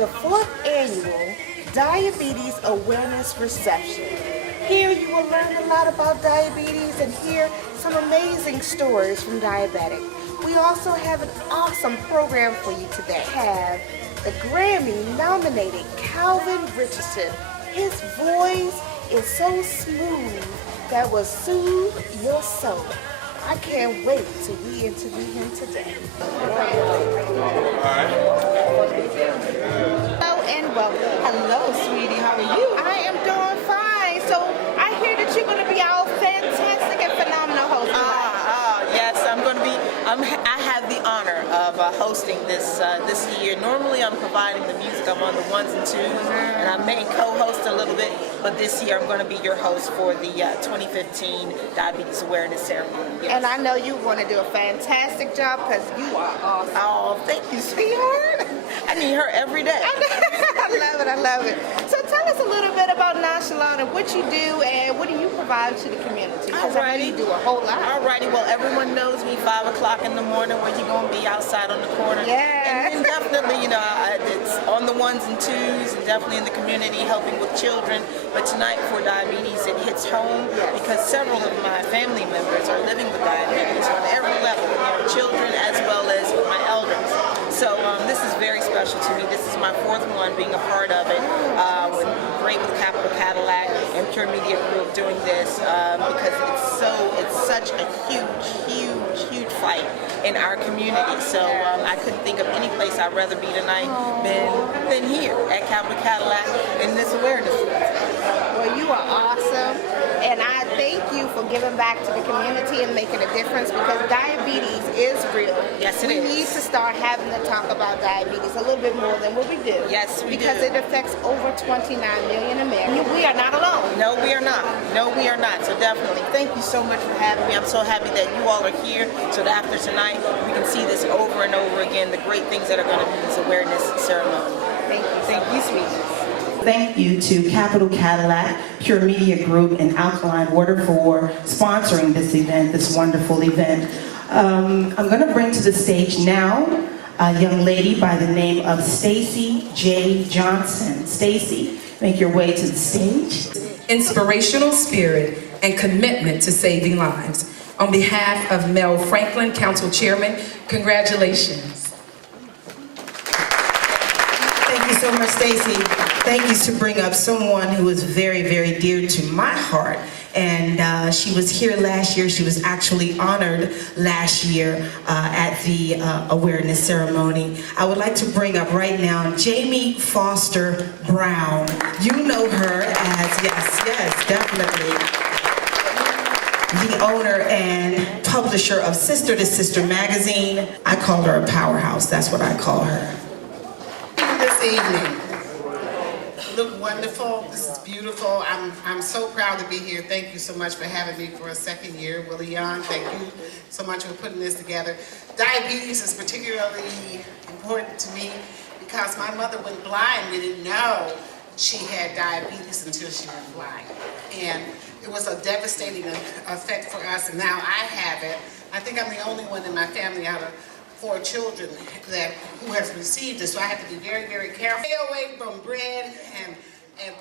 the 4th annual Diabetes Awareness Reception. Here you will learn a lot about diabetes and hear some amazing stories from diabetics. We also have an awesome program for you today. We have the Grammy-nominated Calvin Richardson. His voice is so smooth that will soothe your soul. I can't wait till we interview him today. Hello and welcome. Hello, sweetie. How are you? I am doing fine. So I hear that you're going to be our fantastic and phenomenal host. Yes, I'm going to be. I have the honor of hosting this year. Normally, I'm providing the music. I'm on the ones and twos, and I may co-host a little bit. But this year, I'm going to be your host for the 2015 Diabetes Awareness Ceremony. Yes. And I know you're going to do a fantastic job because you are awesome. Oh, thank you, sweetheart. I need her every day. I love it. So tell us a little bit about Nonchalant and what you do and what do you provide to the community? Because I know you do a whole lot. Alrighty, well, everyone knows me 5 o'clock in the morning when you're going to be outside on the corner. Yeah. And definitely, it's on the ones and twos and definitely in the community helping with children. But tonight for diabetes, it hits home because several of my family members are living with diabetes on every level, children as well as my elders. So this is very special to me. This is my 4th one being a part of it. Great with Capital Cadillac and Pure Media Group doing this because it's such a huge fight in our community. So I couldn't think of any place I'd rather be tonight than here at Capital Cadillac in this awareness. Well, you are awesome, and I thank you for giving back to the community and making a difference because diabetes is real. Yes, it is. We need to start having to talk about diabetes a little bit more than what we do. Yes, we do. Because it affects over 29 million Americans. We are not alone. No, we are not. No, we are not. So definitely, thank you so much for having me. I'm so happy that you all are here so that after tonight, we can see this over and over again, the great things that are going to be this awareness ceremony. Thank you. Thank you, sweetie. Thank you to Capital Cadillac, Pure Media Group, and Alkaline Water for sponsoring this event, this wonderful event. I'm going to bring to the stage now a young lady by the name of Stacy J. Johnson. Stacy, make your way to the stage. Inspirational spirit and commitment to saving lives. On behalf of Mel Franklin, Council Chairman, congratulations. Thank you so much, Stacy. Thank you to bring up someone who is very, very dear to my heart. And she was here last year. She was actually honored last year at the awareness ceremony. I would like to bring up right now Jamie Foster Brown. You know her as, yes, definitely, the owner and publisher of Sister to Sister magazine. I call her a powerhouse. That's what I call her. This evening. Look wonderful. This is beautiful. I'm so proud to be here. Thank you so much for having me for a 2nd year. Willie Young, thank you so much for putting this together. Diabetes is particularly important to me because my mother went blind. We didn't know she had diabetes until she went blind. And it was a devastating effect for us, and now I have it. I think I'm the only one in my family out of 4 children who has received it, so I have to be very, very careful. Stay away from bread and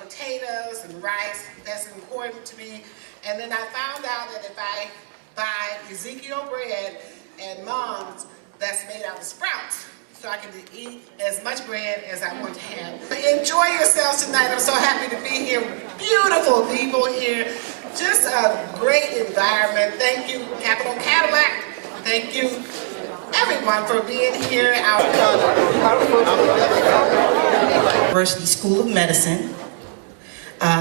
potatoes and rice. That's important to me. And then I found out that if I buy Ezekiel bread and Mom's, that's made out of sprouts, so I can eat as much bread as I want to have. Enjoy yourselves tonight. I'm so happy to be here. Beautiful people here. Just a great environment. Thank you, Capital Cadillac. Thank you, everyone, for being here. University School of Medicine.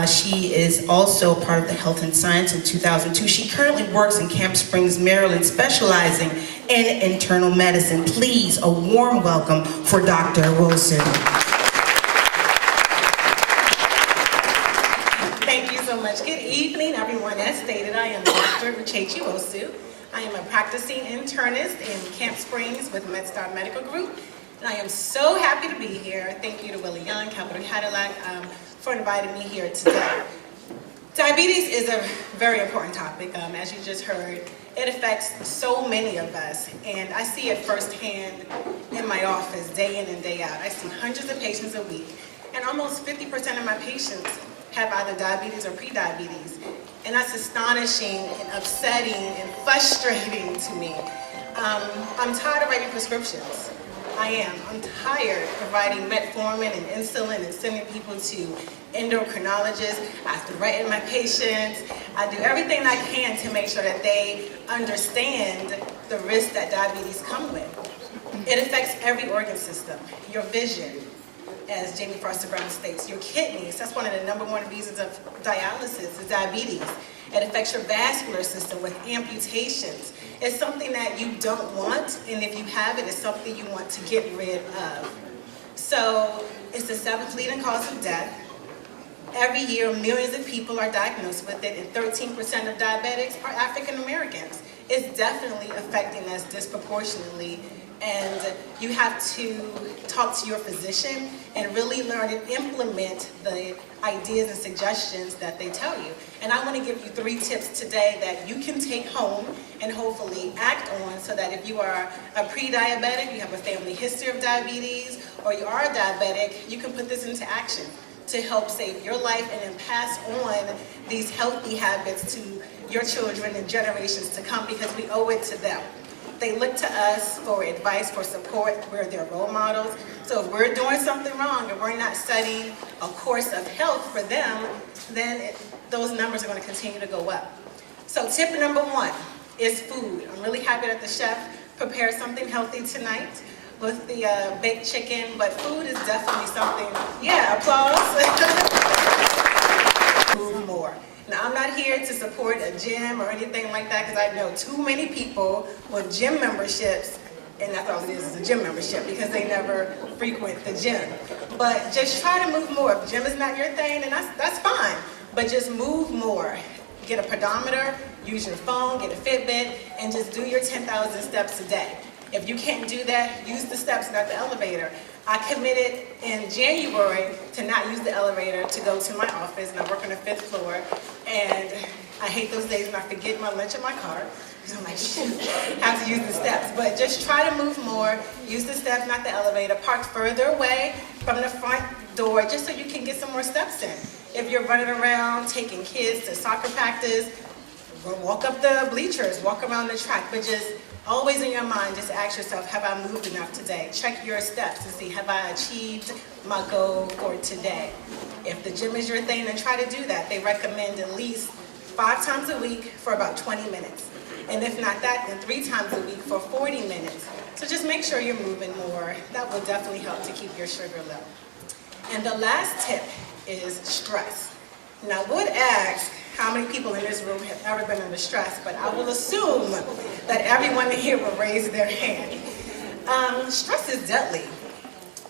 She is also part of the Health and Science in 2002. She currently works in Camp Springs, Maryland, specializing in internal medicine. Please, a warm welcome for Dr. Wilson. Thank you so much. Good evening, everyone. As stated, I am Dr. Uchechi Wosu. I am a practicing internist in Camp Springs with MedStar Medical Group. And I am so happy to be here. Thank you to Willie Young, Capital Cadillac, for inviting me here today. Diabetes is a very important topic. As you just heard, It affects so many of us, and I see it firsthand in my office day in and day out. I see hundreds of patients a week, and almost 50% of my patients have either diabetes or prediabetes. And that's astonishing and upsetting and frustrating to me. I'm tired of writing prescriptions. I am. I'm tired of writing metformin and insulin and sending people to endocrinologists. I have to write in my patients. I do everything I can to make sure that they understand the risks that diabetes come with. It affects every organ system, your vision, as Jamie Foster Brown states, your kidneys. That's one of the #1 reasons of dialysis is diabetes. It affects your vascular system with amputations. It's something that you don't want, and if you have it, it's something you want to get rid of. So it's the 7th leading cause of death. Every year, millions of people are diagnosed with it, and 13% of diabetics are African Americans. It's definitely affecting us disproportionately, and you have to talk to your physician and really learn and implement the ideas and suggestions that they tell you. And I want to give you 3 tips today that you can take home and hopefully act on, so that if you are a pre-diabetic, you have a family history of diabetes, or you are a diabetic, you can put this into action to help save your life and then pass on these healthy habits to your children and generations to come, because we owe it to them. They look to us for advice, for support. We're their role models. So if we're doing something wrong and we're not studying a course of health for them, then those numbers are going to continue to go up. So tip #1 is food. I'm really happy that the chef prepared something healthy tonight with the baked chicken, but food is definitely something, yeah, applause. Move more. Now, I'm not here to support a gym or anything like that, because I know too many people with gym memberships, and that's all it is a gym membership, because they never frequent the gym. But just try to move more. If gym is not your thing, then that's fine. But just move more. Get a pedometer, use your phone, get a Fitbit, and just do your 10,000 steps a day. If you can't do that, use the steps, not the elevator. I committed in January to not use the elevator, to go to my office, and I work on the 5th floor, and I hate those days when I forget my lunch in my car, because I'm like, shoot, I have to use the steps. But just try to move more, use the steps, not the elevator, park further away from the front door, just so you can get some more steps in. If you're running around, taking kids to soccer practice, walk up the bleachers, walk around the track, but just always in your mind, just ask yourself, have I moved enough today? Check your steps to see, have I achieved my goal for today? If the gym is your thing, then try to do that. They recommend at least 5 times a week for about 20 minutes. And if not that, then 3 times a week for 40 minutes. So just make sure you're moving more. That will definitely help to keep your sugar low. And the last tip is stress. Now, I would ask how many people in this room have ever been under stress, but I will assume that everyone here will raise their hand. Stress is deadly.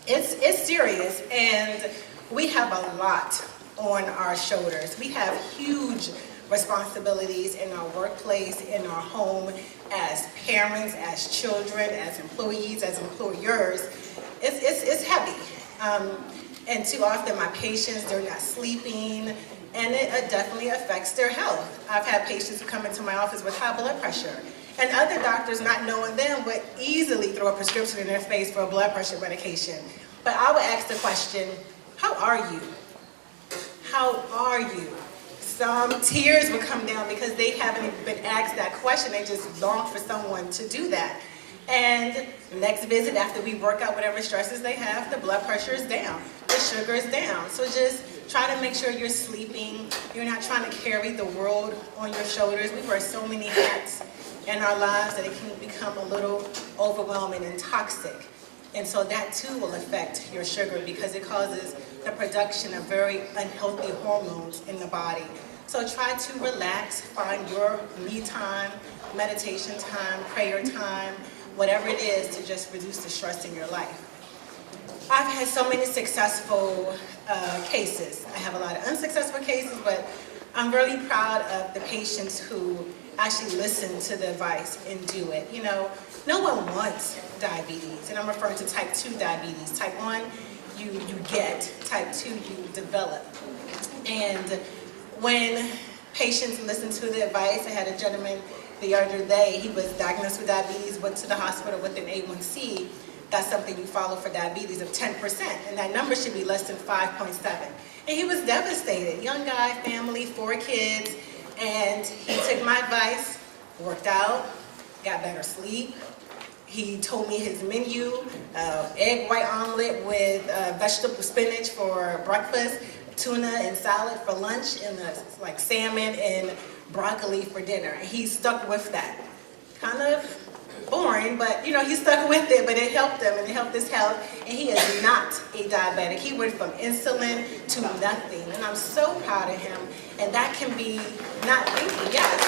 It's serious, and we have a lot on our shoulders. We have huge responsibilities in our workplace, in our home, as parents, as children, as employees, as employers. It's heavy. And too often my patients, they're not sleeping, and it definitely affects their health. I've had patients who come into my office with high blood pressure, and other doctors, not knowing them, would easily throw a prescription in their face for a blood pressure medication. But I would ask the question, how are you? How are you? Some tears would come down because they haven't even been asked that question. They just long for someone to do that. And next visit, after we work out whatever stresses they have, the blood pressure is down, the sugar is down. So just try to make sure you're sleeping. You're not trying to carry the world on your shoulders. We wear so many hats in our lives that it can become a little overwhelming and toxic. And so that too will affect your sugar, because it causes the production of very unhealthy hormones in the body. So try to relax, find your me time, meditation time, prayer time, whatever it is, to just reduce the stress in your life. I've had so many successful cases. I have a lot of unsuccessful cases, but I'm really proud of the patients who actually listen to the advice and do it. You know, no one wants diabetes, and I'm referring to type 2 diabetes. Type 1, you get. Type 2, you develop. And when patients listen to the advice, I had a gentleman the other day he was diagnosed with diabetes, went to the hospital with an A1C. That's something you follow for diabetes of 10%, and that number should be less than 5.7. And he was devastated. Young guy, family, 4 kids, and he took my advice, worked out, got better sleep. He told me his menu, egg white omelet with vegetable spinach for breakfast, tuna and salad for lunch, and like salmon and broccoli for dinner. And he stuck with that. Kind of boring, but you know, he stuck with it, but it helped him and it helped his health. And he is not a diabetic. He went from insulin to nothing. And I'm so proud of him. And that can be not thinking, yes.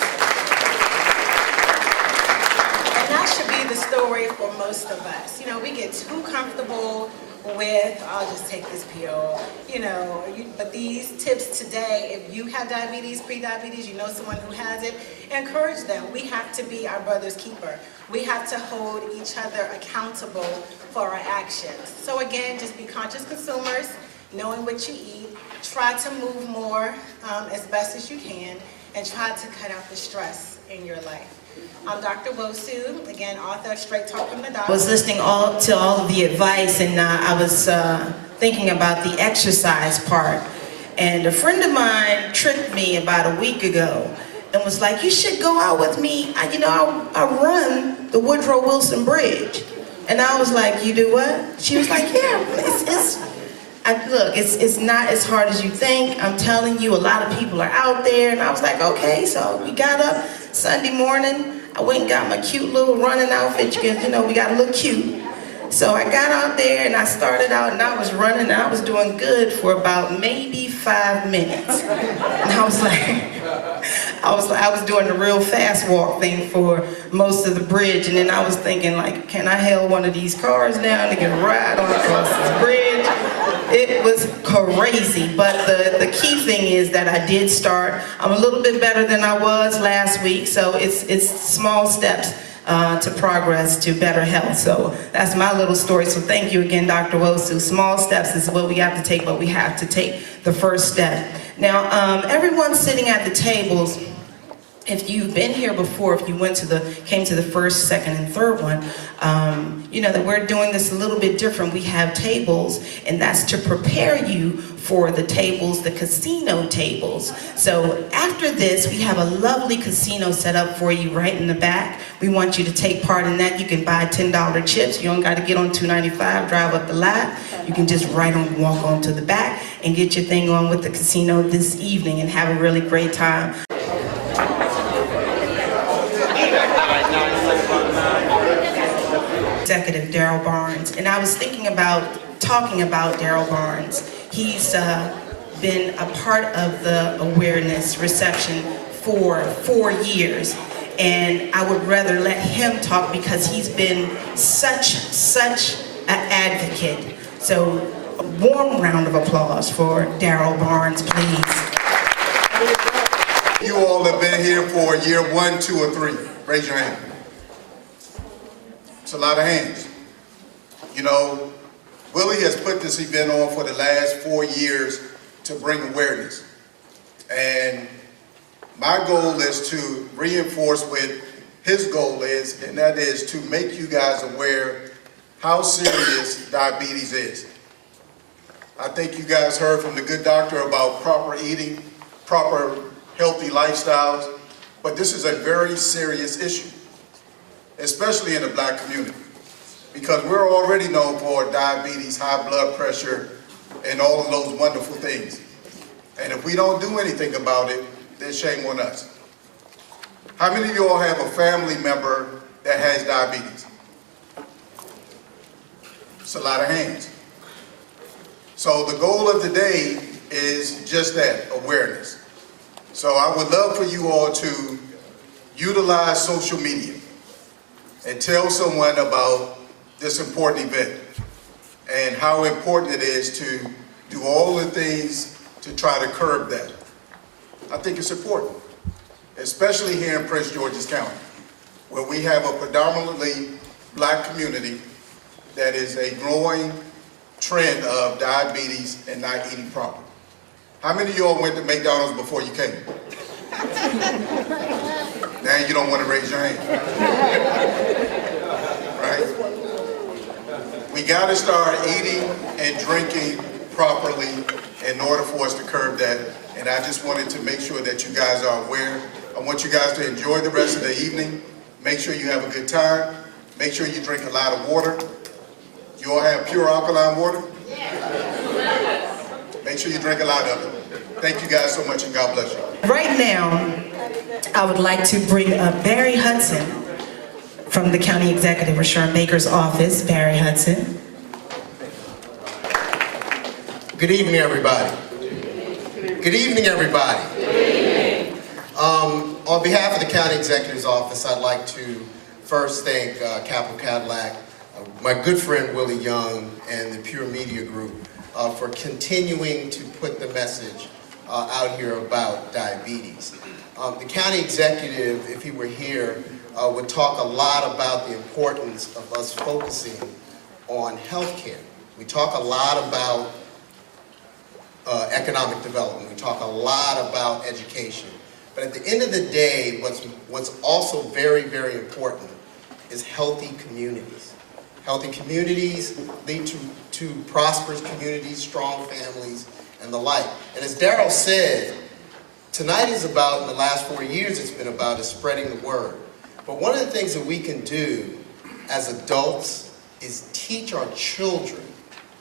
And that should be the story for most of us. You know, we get too comfortable with, I'll just take this pill, you know, but these tips today, if you have diabetes, pre-diabetes, you know someone who has it, encourage them. We have to be our brother's keeper. We have to hold each other accountable for our actions. So again, just be conscious consumers, knowing what you eat, try to move more as best as you can, and try to cut out the stress in your life. I'm Dr. Wosu, again, author of Straight Talk from the Doctor. I was listening to all of the advice, and I was thinking about the exercise part. And a friend of mine tricked me about a week ago and was like, you should go out with me. I run the Woodrow Wilson Bridge. And I was like, you do what? She was like, yeah, look, it's not as hard as you think. I'm telling you, a lot of people are out there. And I was like, okay, so we got up Sunday morning. I went and got my cute little running outfit because, you know, we got to look cute. So I got out there and I started out and I was running and I was doing good for about maybe 5 minutes. And I was like, I was doing the real fast walk thing for most of the bridge, and then I was thinking, like, can I hail one of these cars down to get a ride on across this bridge? It was crazy, but the key thing is that I did start. I'm a little bit better than I was last week, so it's small steps to progress to better health. So that's my little story. So thank you again, Dr. Wosu. Small steps is what we have to take, but we have to take the first step. Now, everyone sitting at the tables, if you've been here before, if you came to the first, second, and third one, you know that we're doing this a little bit different. We have tables, and that's to prepare you for the tables, the casino tables. So after this, we have a lovely casino set up for you right in the back. We want you to take part in that. You can buy $10 chips. You don't got to get on 295, drive up the lot. You can just walk on to the back and get your thing on with the casino this evening and have a really great time. Executive Daryl Barnes, and I was thinking about talking about Daryl Barnes. He's been a part of the awareness reception for 4 years, and I would rather let him talk because he's been such an advocate. So a warm round of applause for Daryl Barnes, please. You all have been here for year 1, 2, or 3. Raise your hand. It's a lot of hands. You know, Willie has put this event on for the last 4 years to bring awareness. And my goal is to reinforce what his goal is, and that is to make you guys aware how serious diabetes is. I think you guys heard from the good doctor about proper eating, proper healthy lifestyles, but this is a very serious issue, especially in the black community, because we're already known for diabetes, high blood pressure, and all of those wonderful things. And if we don't do anything about it, then shame on us. How many of you all have a family member that has diabetes? It's a lot of hands. So the goal of the day is just that, awareness. So I would love for you all to utilize social media and tell someone about this important event and how important it is to do all the things to try to curb that. I think it's important, especially here in Prince George's County, where we have a predominantly black community that is a growing trend of diabetes and not eating properly. How many of y'all went to McDonald's before you came? Now you don't want to raise your hand. Right? We got to start eating and drinking properly in order for us to curb that. And I just wanted to make sure that you guys are aware. I want you guys to enjoy the rest of the evening. Make sure you have a good time. Make sure you drink a lot of water. You all have pure alkaline water? Make sure you drink a lot of it. Thank you guys so much, and God bless you. Right now, I would like to bring up Barry Hudson from the County Executive or Sharon Baker's office. Barry Hudson. Good evening, everybody. Good evening, everybody. On behalf of the County Executive's Office, I'd like to first thank Capital Cadillac, my good friend Willie Young, and the Pure Media Group for continuing to put the message out here about diabetes. The County Executive, if he were here, would talk a lot about the importance of us focusing on healthcare. We talk a lot about economic development. We talk a lot about education. But at the end of the day, what's also very, very important is healthy communities. Healthy communities lead to prosperous communities, strong families, and the like. And as Darryl said, tonight is about, in the last 4 years, it's been about is spreading the word. But one of the things that we can do as adults is teach our children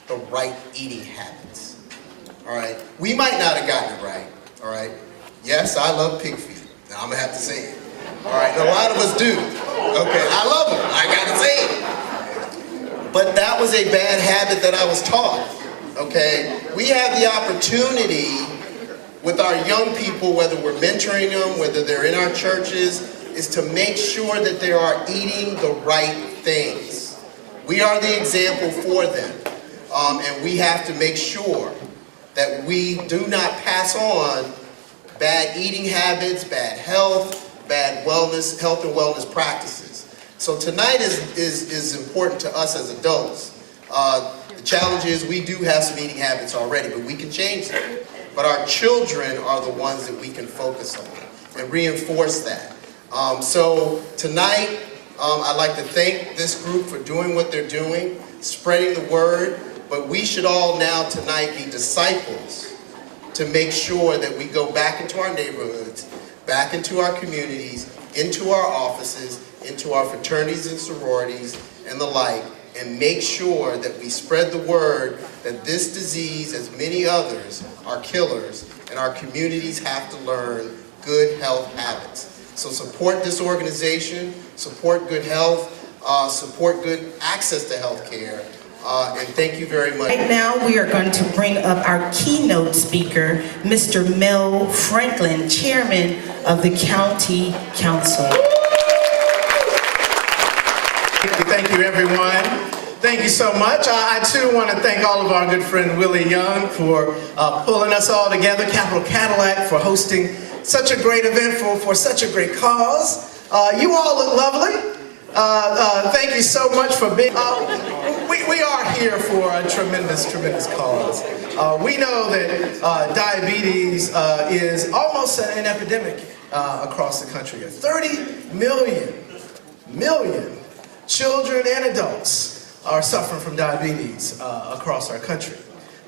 the right eating habits. All right? We might not have gotten it right. All right? Yes, I love pig feet. Now, I'm going to have to say it. All right? And a lot of us do. Okay? I love them. I got to say it. But that was a bad habit that I was taught. Okay? We have the opportunity with our young people, whether we're mentoring them, whether they're in our churches, is to make sure that they are eating the right things. We are the example for them. And we have to make sure that we do not pass on bad eating habits, bad health, bad wellness, health and wellness practices. So tonight is important to us as adults. The challenge is we do have some eating habits already, but we can change them. But our children are the ones that we can focus on and reinforce that. So tonight, I'd like to thank this group for doing what they're doing, spreading the word, but we should all now tonight be disciples to make sure that we go back into our neighborhoods, back into our communities, into our offices, into our fraternities and sororities and the like, and make sure that we spread the word that this disease, as many others, are killers, and our communities have to learn good health habits. So support this organization, support good health, support good access to health care, and thank you very much. Right now, we are going to bring up our keynote speaker, Mr. Mel Franklin, Chairman of the County Council. Thank you, everyone. Thank you so much. I too want to thank all of our good friend Willie Young for pulling us all together, Capital Cadillac for hosting such a great event for such a great cause. You all look lovely. Thank you so much for being. We are here for a tremendous, tremendous cause. We know that diabetes is almost an epidemic across the country. 30 million children and adults are suffering from diabetes across our country.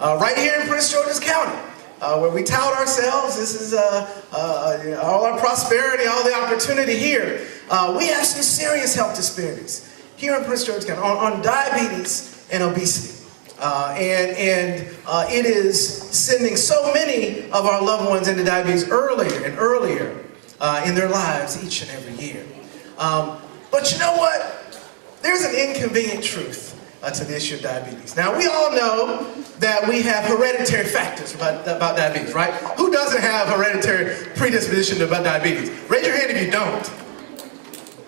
Right here in Prince George's County, where we tout ourselves, this is all our prosperity, all the opportunity here. We have some serious health disparities here in Prince George's County on diabetes and obesity. It is sending so many of our loved ones into diabetes earlier and earlier in their lives each and every year. But you know what? There's an inconvenient truth to the issue of diabetes. Now, we all know that we have hereditary factors about diabetes, right? Who doesn't have hereditary predisposition about diabetes? Raise your hand if you don't.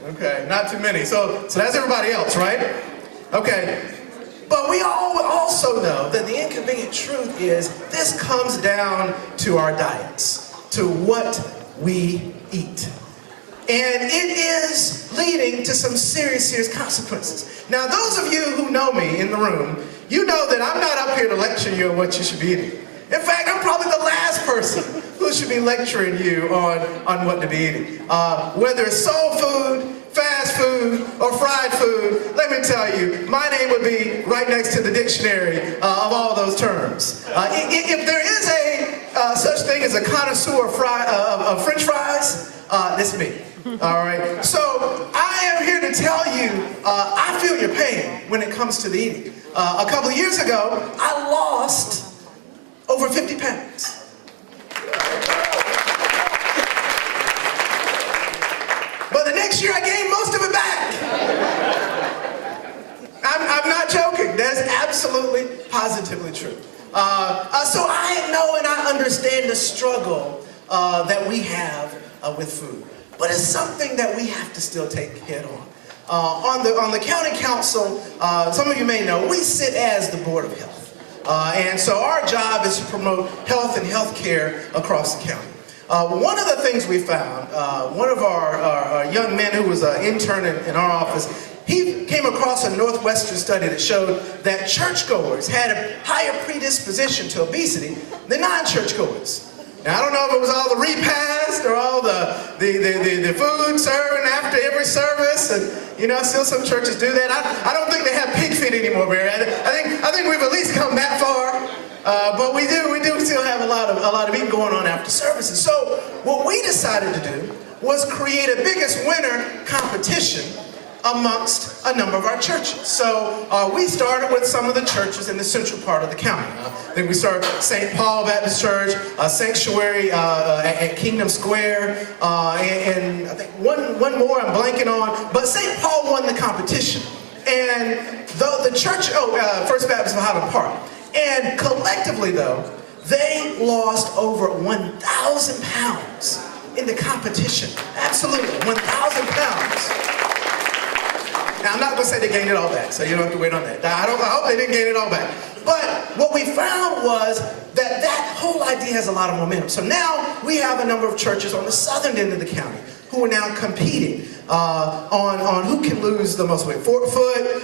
Okay, not too many. So that's everybody else, right? Okay. But we all also know that the inconvenient truth is this comes down to our diets, to what we eat. And it is leading to some serious, serious consequences. Now, those of you who know me in the room, you know that I'm not up here to lecture you on what you should be eating. In fact, I'm probably the last person who should be lecturing you on what to be eating. Whether it's soul food, fast food, or fried food, let me tell you, my name would be right next to the dictionary of all those terms. If there is a such thing as a connoisseur of French fries, it's me. All right. So I am here to tell you, I feel your pain when it comes to the eating. A couple of years ago, I lost over 50 pounds. But the next year I gained most of it back. I'm not joking. That's absolutely, positively true. So I know and I understand the struggle that we have with food. But it's something that we have to still take head on. On the county council, some of you may know, we sit as the Board of Health. And so our job is to promote health and health care across the county. One of the things we found, one of our young men who was an intern in our office, he came across a Northwestern study that showed that churchgoers had a higher predisposition to obesity than non-churchgoers. Now, I don't know if it was all the repast or all the food serving after every service, and you know, still some churches do that. I don't think they have pig feet anymore, Barry. I think we've at least come that far, but we do still have a lot of eating going on after services. So what we decided to do was create a biggest winner competition amongst a number of our churches. So we started with some of the churches in the central part of the county. Then we started St. Paul Baptist Church, Sanctuary at Kingdom Square, and I think one more I'm blanking on, but St. Paul won the competition. And the church, First Baptist of Highland Park, and collectively though, they lost over 1,000 pounds in the competition. Absolutely, 1,000 pounds. Now, I'm not going to say they gained it all back, so you don't have to wait on that. I hope they didn't gain it all back. But what we found was that whole idea has a lot of momentum. So now we have a number of churches on the southern end of the county who are now competing on who can lose the most weight. Fort Foot,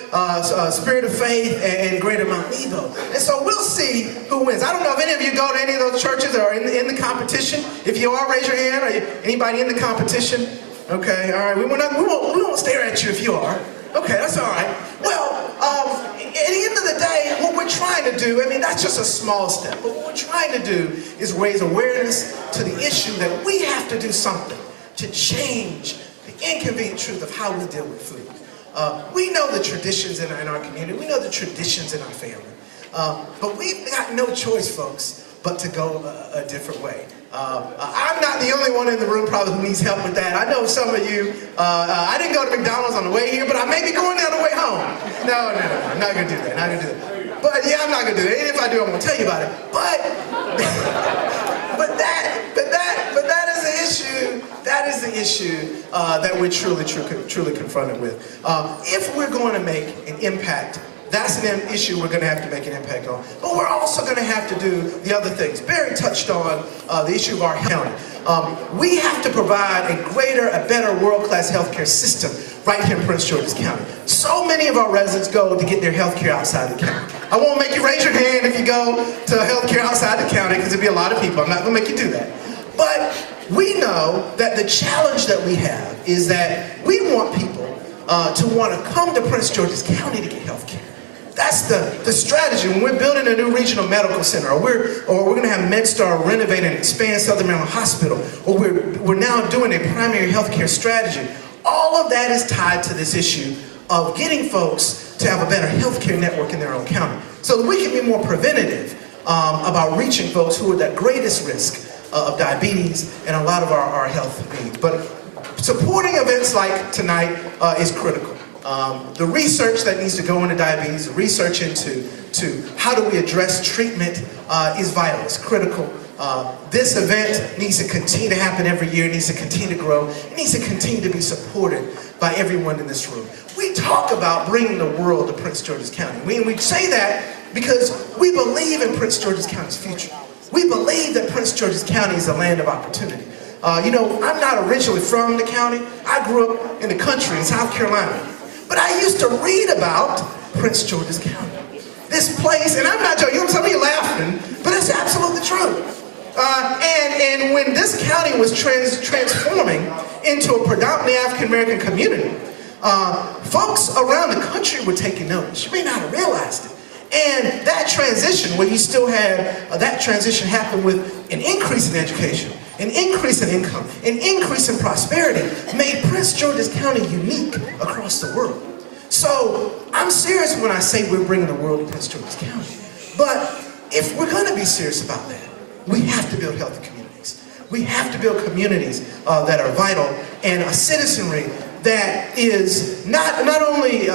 Spirit of Faith, and Greater Mount Nebo. And so we'll see who wins. I don't know if any of you go to any of those churches or are in the competition. If you are, raise your hand. Are you, anybody in the competition? Okay, all right. We won't stare at you if you are. Okay, that's all right. Well, at the end of the day, what we're trying to do, I mean, that's just a small step, but what we're trying to do is raise awareness to the issue that we have to do something to change the inconvenient truth of how we deal with food. We know the traditions in our community. We know the traditions in our family. But we've got no choice, folks, but to go a different way. I'm not the only one in the room probably who needs help with that. I know some of you, I didn't go to McDonald's on the way here, but I may be going there on the way home. No, I'm not going to do that, But yeah, I'm not going to do that. And if I do, I'm going to tell you about it. But that is the issue. That is the issue that we're truly confronted with. If we're going to make an impact, that's an issue we're going to have to make an impact on. But we're also going to have to do the other things. Barry touched on the issue of our county. We have to provide a better world-class healthcare system right here in Prince George's County. So many of our residents go to get their healthcare outside the county. I won't make you raise your hand if you go to healthcare outside the county, because there'll be a lot of people. I'm not going to make you do that. But we know that the challenge that we have is that we want people to want to come to Prince George's County to get healthcare. That's the strategy. When we're building a new regional medical center, or we're going to have MedStar renovate and expand Southern Maryland Hospital, or we're now doing a primary health care strategy, all of that is tied to this issue of getting folks to have a better healthcare network in their own county, so that we can be more preventative about reaching folks who are at greatest risk of diabetes and a lot of our health needs. But supporting events like tonight is critical. The research that needs to go into diabetes, the research into how do we address treatment is vital, it's critical. This event needs to continue to happen every year, it needs to continue to grow, it needs to continue to be supported by everyone in this room. We talk about bringing the world to Prince George's County. We say that because we believe in Prince George's County's future. We believe that Prince George's County is a land of opportunity. You know, I'm not originally from the county. I grew up in the country in South Carolina. But I used to read about Prince George's County. This place, and I'm not joking, some of you laughing, but it's absolutely true. And when Sturgis County was transforming into a predominantly African-American community, folks around the country were taking notice. You may not have realized it. And that transition, where you still had that transition happen with an increase in education, an increase in income, an increase in prosperity, made Prince George's County unique across the world. So I'm serious when I say we're bringing the world to Prince George's County. But if we're going to be serious about that, we have to build healthy communities. We have to build communities that are vital, and a citizenry that is not only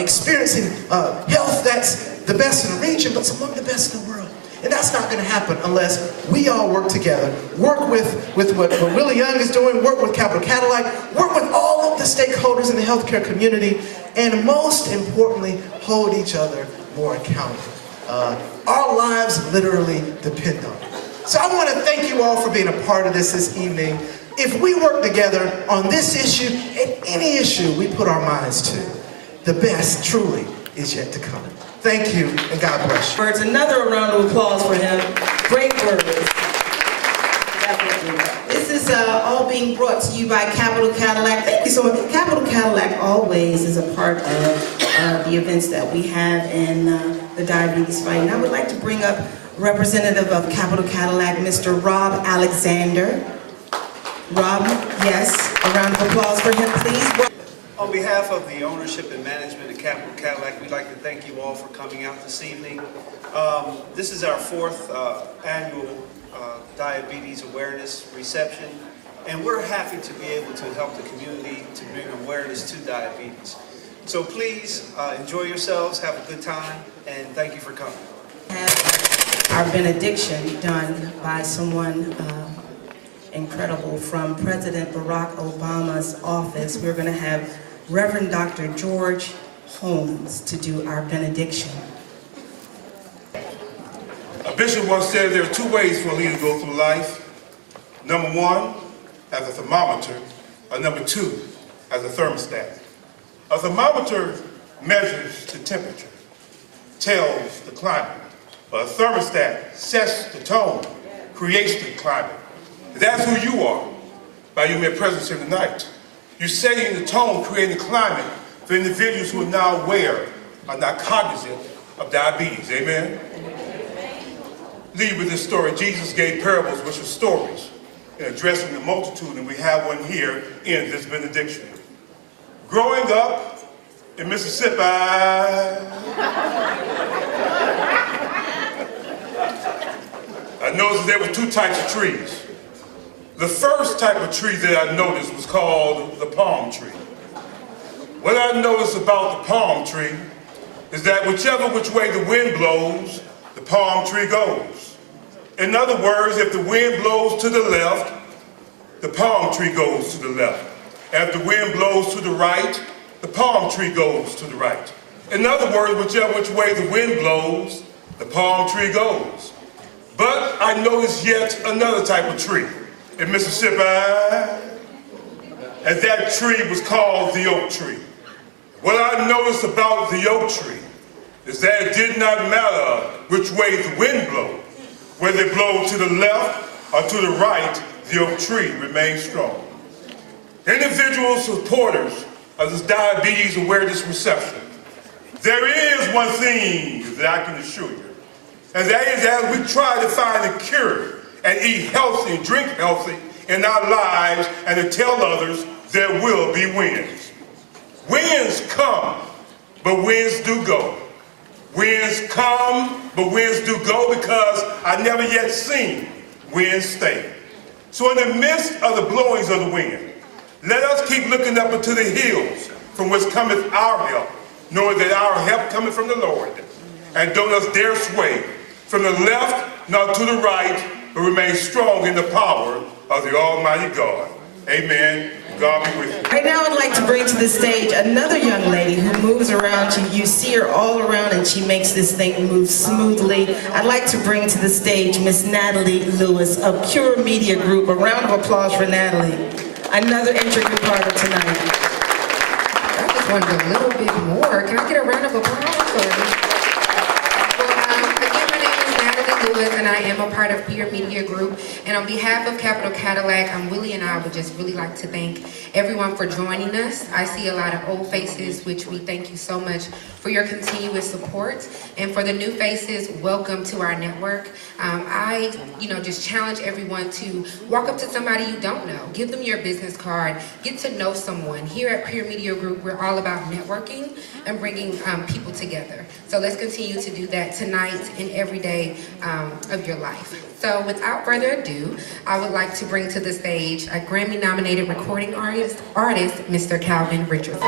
experiencing health that's the best in the region, but it's among the best in the world. And that's not going to happen unless we all work together, work with what Willie Young is doing, work with Capital Cadillac, work with all of the stakeholders in the healthcare community, and most importantly, hold each other more accountable. Our lives literally depend on it. So I want to thank you all for being a part of this evening. If we work together on this issue and any issue we put our minds to, the best truly is yet to come. Thank you, and God bless you. Words. Another round of applause for him. Great words. This is all being brought to you by Capital Cadillac. Thank you so much. Capital Cadillac always is a part of the events that we have in the diabetes fight. And I would like to bring up representative of Capital Cadillac, Mr. Rob Alexander. Rob, yes, a round of applause for him, please. On behalf of the ownership and management of Capital Cadillac, we'd like to thank you all for coming out this evening. This is our fourth annual diabetes awareness reception, and we're happy to be able to help the community to bring awareness to diabetes. So please enjoy yourselves, have a good time, and thank you for coming. Our benediction done by someone incredible from President Barack Obama's office. We're going to have Reverend Dr. George Holmes to do our benediction. A bishop once said there are two ways for a leader to go through life. Number one, as a thermometer, or number two, as a thermostat. A thermometer measures the temperature, tells the climate. But a thermostat sets the tone, creates the climate. That's who you are, by your mere presence here tonight. You're setting the tone, creating the climate for individuals who are now aware, are not cognizant of diabetes. Amen? Leave with this story. Jesus gave parables, which were stories, in addressing the multitude, and we have one here in this benediction. Growing up in Mississippi, I noticed there were two types of trees. The first type of tree that I noticed was called the palm tree. What I noticed about the palm tree is that whichever which way the wind blows, the palm tree goes. In other words, if the wind blows to the left, the palm tree goes to the left. If the wind blows to the right, the palm tree goes to the right. In other words, whichever which way the wind blows, the palm tree goes. But I noticed yet another type of tree in Mississippi, and that tree was called the oak tree. What I noticed about the oak tree is that it did not matter which way the wind blows. Whether it blows to the left or to the right, the oak tree remains strong. Individual supporters of this diabetes awareness reception, there is one thing that I can assure you, and that is as we try to find a cure and eat healthy and drink healthy in our lives and to tell others there will be wins. Wins come, but wins do go. Wins come, but wins do go, because I never yet seen wins stay. So in the midst of the blowings of the wind, let us keep looking up into the hills from which cometh our help, knowing that our help cometh from the Lord. And don't us dare sway from the left nor to the right, but remain strong in the power of the Almighty God. Amen. God be with you. Right now I'd like to bring to the stage another young lady who moves around. You see her all around and she makes this thing move smoothly. I'd like to bring to the stage Miss Natalie Lewis of Cure Media Group. A round of applause for Natalie. Another intricate part of tonight. I just wanted a little bit more. Can I get a round of applause? Well, again, my name is Natalie Lewis, and I am a part of Peer Media Group. And on behalf of Capital Cadillac, Willie and I would just really like to thank everyone for joining us. I see a lot of old faces, which we thank you so much for your continuous support. And for the new faces, welcome to our network. I just challenge everyone to walk up to somebody you don't know. Give them your business card. Get to know someone. Here at Peer Media Group, we're all about networking and bringing people together. So let's continue to do that tonight and every day of your life. So without further ado, I would like to bring to the stage a Grammy-nominated recording artist, Mr. Calvin Richardson.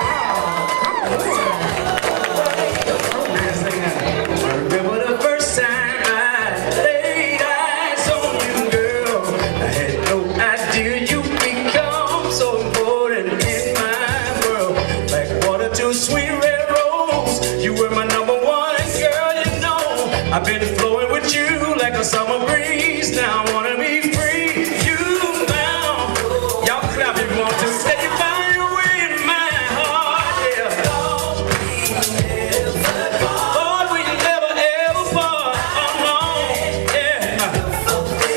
I've been flowing with you like a summer breeze. Now I wanna be free. You now, y'all clap if you want to. Say you find your way in my heart, yeah. Lord, we never ever part. Oh no, yeah.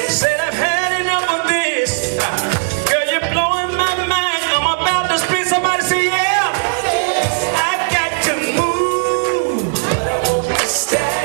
Said I've had enough of this. Girl, you're blowing my mind. I'm about to split. Somebody say yeah. I got to move. Stay.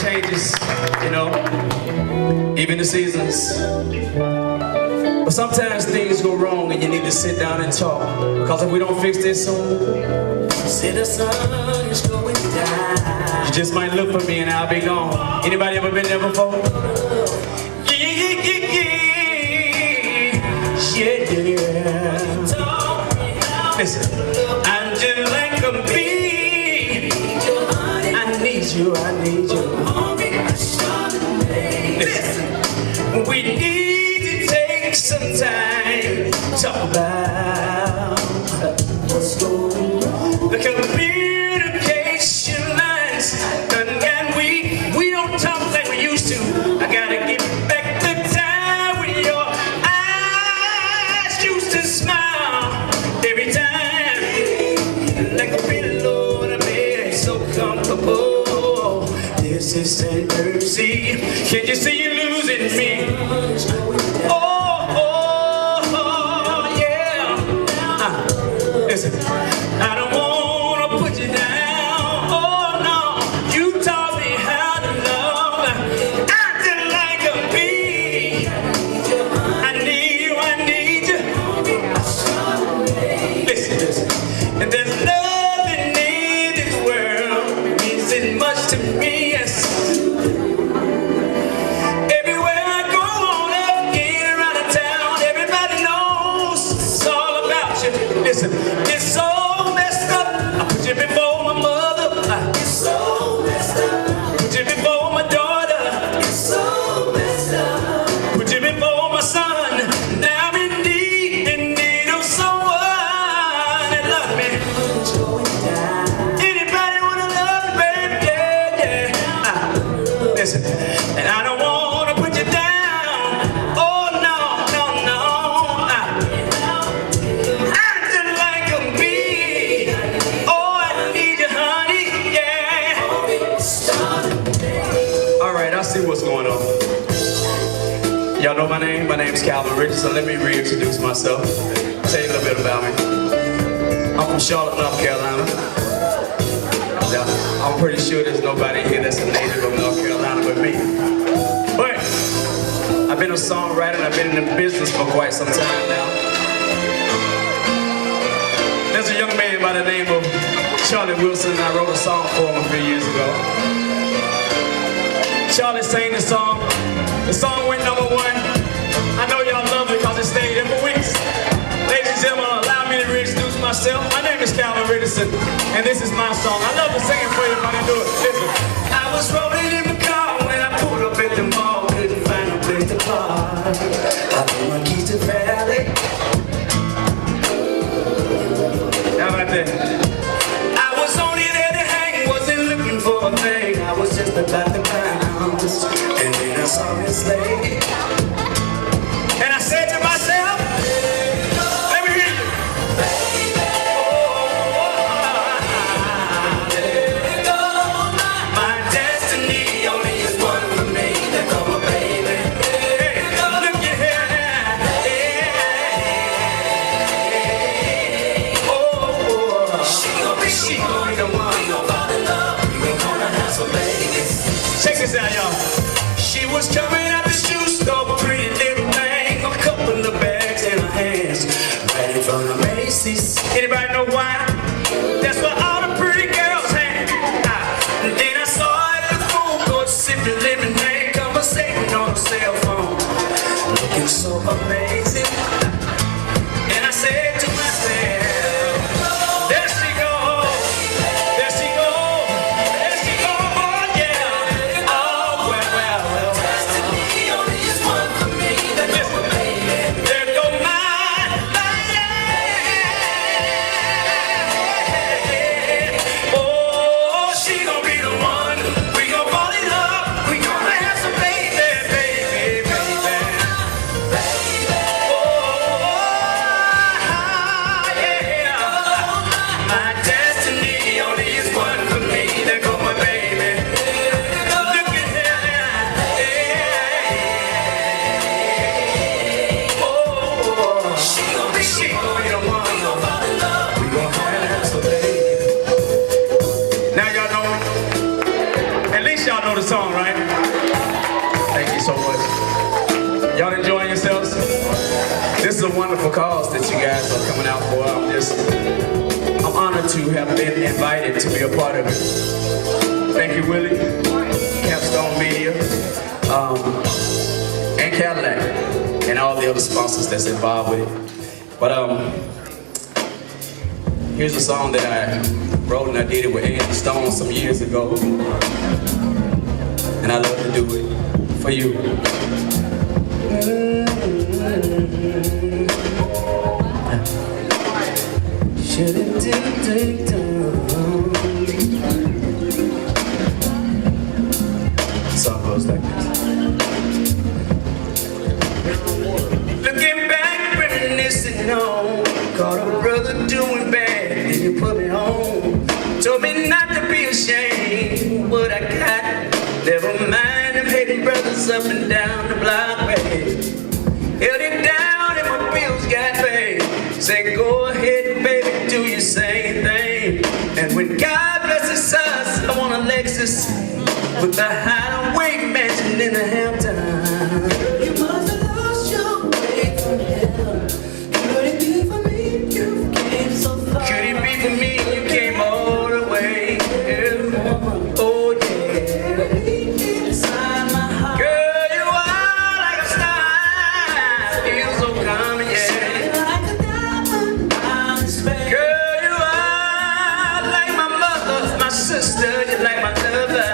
Changes, even the seasons. But sometimes things go wrong and you need to sit down and talk. Because if we don't fix this soon, say the sun is going down. You just might look for me and I'll be gone. Anybody ever been there before? Yeah. Listen, I'm just like a bee. I need you, I need you. Listen, we need to take some time to talk about what's going on. The communication lines done got weak. We don't talk like we used to. I gotta get back the time when your eyes used to smile every time, like a pillow in a bed, so comfortable. This is an mercy. Can't you see you're losing me? Oh, yeah. Listen, I don't wanna put you down. Oh no, you taught me how to love. Acting like a bee. I need you, I need you. Listen, and there's nothing in this world means it much to me. Yes. Everywhere I go on up, in and around the town, everybody knows it's all about you. Listen, it's so messed up. I put you before my mother. It's so messed up. Put you before my daughter. It's so messed up. Put you before my son. Now I'm in need of someone that love me. Anybody wanna love me, baby? Yeah, yeah. Listen, and I don't wanna put you down. Oh no, no, no. Acting like a bee. Oh, I need you, honey. Yeah. All right, I see what's going on. Y'all know my name? My name's Calvin Richardson. Let me reintroduce myself. Tell you a little bit about me. I'm from Charlotte, North Carolina. Yeah, I'm pretty sure there's nobody here that's a native of North Carolina but me. But I've been a songwriter and I've been in the business for quite some time now. There's a young man by the name of Charlie Wilson, and I wrote a song for him a few years ago. Charlie sang the song. The song went #1. I know y'all love it because it stayed there for weeks. Ladies and gentlemen, allow me to reintroduce myself. My name is Calvin Richardson, and this is my song. I love to sing it for you if I can do it. Listen. I was rolling in the car when I pulled up at the mall. Couldn't find a place to park. I put my keys to Valley. How about that? I was only there to hang, wasn't looking for a thing. I was just about to bounce, and then I saw Miss Lady. And I said to myself, let me hear you. My destiny only is one for me. There go my baby. Hey, look at here now. Oh, she gon' be the one. We gon' fall in love. We gonna have some babies. Check this out, y'all. She was coming out the shoe store, pretty little thing, a couple of bags in her hands, right in front of Macy's. Anybody know why? That's where all the pretty girls hang. And then I saw her at the food court, sipping lemonade, conversating on her cell phone, looking so amazing. And I said to myself, there she goes, there she goes, there she goes, oh yeah. Oh, well. There go my lady. Oh, she gon' be the one. We gon' fall in love. We gonna have some baby. Oh, yeah. My destiny only is one for me. There go my baby. Look at her now. Oh, she gon' be the one. We gon' have some baby. Now y'all know, at least y'all know the song, right? Thank you so much. Y'all enjoying yourselves? This is a wonderful cause that you guys are coming out for. I'm honored to have been invited to be a part of it. Thank you, Willie, Capstone Media, and Cadillac, and all the other sponsors that's involved with it. But here's a song that I wrote, and I did it with Andy Stone some years ago, and I love to do it for you. Song goes like this. Looking back, reminiscing on, caught a brother doing bad, then you put me on. Told me not to be ashamed, what I got. Never mind, I'm hating brothers up and down the block, babe. Held it down and my bills got paid. Say, go ahead, baby, do your same thing. And when God blesses us, I want a Lexus with a hideaway mansion in the Hamptons. You must have lost your way from hell. Could it be for me? You came so far. Could it be for me? You came all the way. Oh yeah. Inside my heart. Girl, you are like a star. Feel so calm, yeah. Like a diamond out in space. Girl, you are like my mother, my sister. You're like my lover.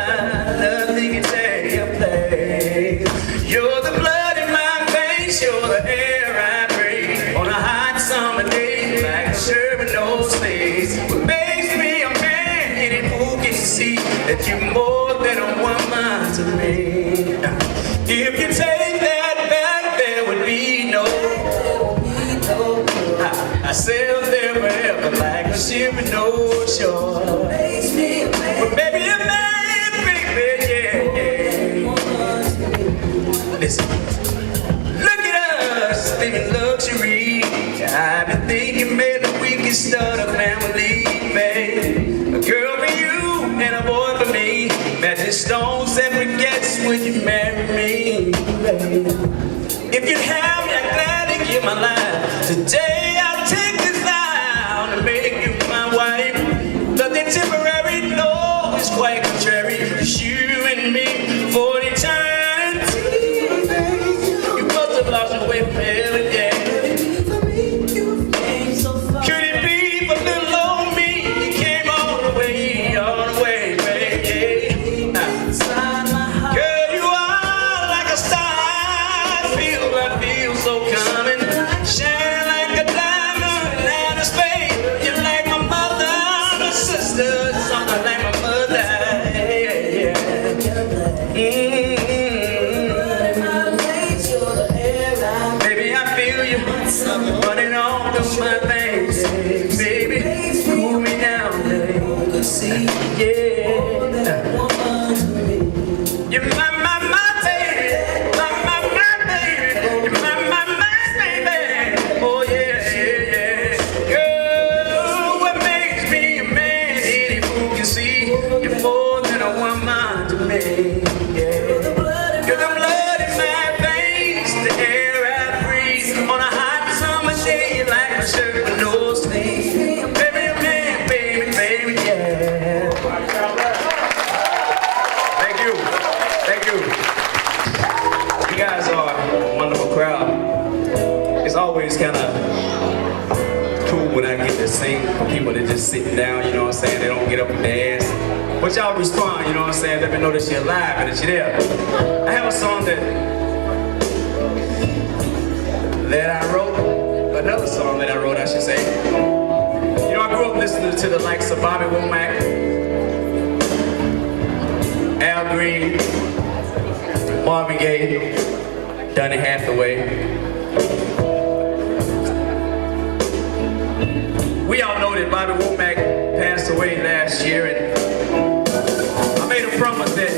Nothing can take your place. You're the blood in my veins. You're the air I breathe. On a hot summer day, like a Sherman old slaves. What makes me a man, and who can see that you're more than a woman to me? If you take that back, there would be no. I sail there forever like a ship with no shore. But baby, you're made, baby, yeah. Listen, look at us, living luxury. I've been thinking maybe we can start a family, babe. A girl for you and a boy for me. Matching stones, separate guests when you marry me, babe. If you have me, I'm glad to give my life. Today I'll take this vow to make you my wife. Nothing temporary, no, it's quite contrary. It's you and me, 40 really, yeah. Could it be for little old me? You came all the way, baby. Girl, you are like a star. I feel so coming, shining like a diamond out of space. You're like my mother, my sister, something like my mother. Baby, I feel you running all through my veins. Baby, cool me down, baby. Yeah. You're my baby. My baby. You're my baby. Oh, yeah. Girl, what makes me a man? Any fool can see you're more than a woman to me. Yeah. You're the blood in my veins, the air I breathe. On a hot summer day, you're like a shirt with no sleeves. Baby, man, baby, yeah. Thank you. You guys are a wonderful crowd. It's always kind of cool when I get to sing for people that just sit down, you know what I'm saying? They don't get up and dance. But y'all respond, you know what I'm saying? Let me know that you're alive and that you're there. I have a song that I wrote, another song that I wrote, I should say. You know, I grew up listening to the likes of Bobby Womack, Al Green, Marvin Gaye, Donny Hathaway. We all know that Bobby Womack passed away last year, and I made a promise that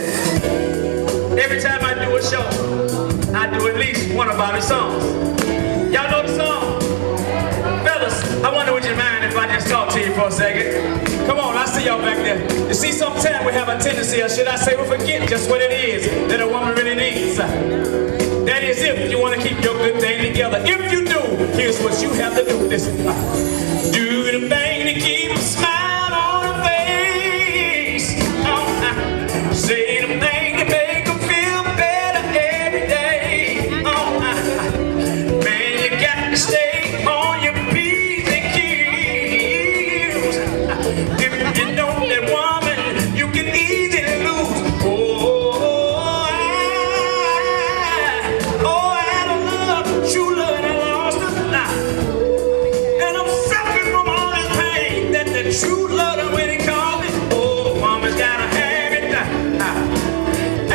every time I do a show, I do at least one of Bobby's songs. Y'all know the song? Fellas, I wonder would you mind if I just talk to you for a second? Come on, I see y'all back there. You see, sometimes we have a tendency, or should I say we forget just what it is that a woman really needs. That is, if you want to keep your good thing together. If you do, here's what you have to do. Listen. Do the thing to keep a smile on her face. Say the thing to make her feel better every day. Man, you got to stay on your P's and Q's. If you know that woman, you can easily lose. I don't love, true love, and I lost her. And I'm suffering from all this pain that the true love when he called me. Oh, woman's gotta have it. I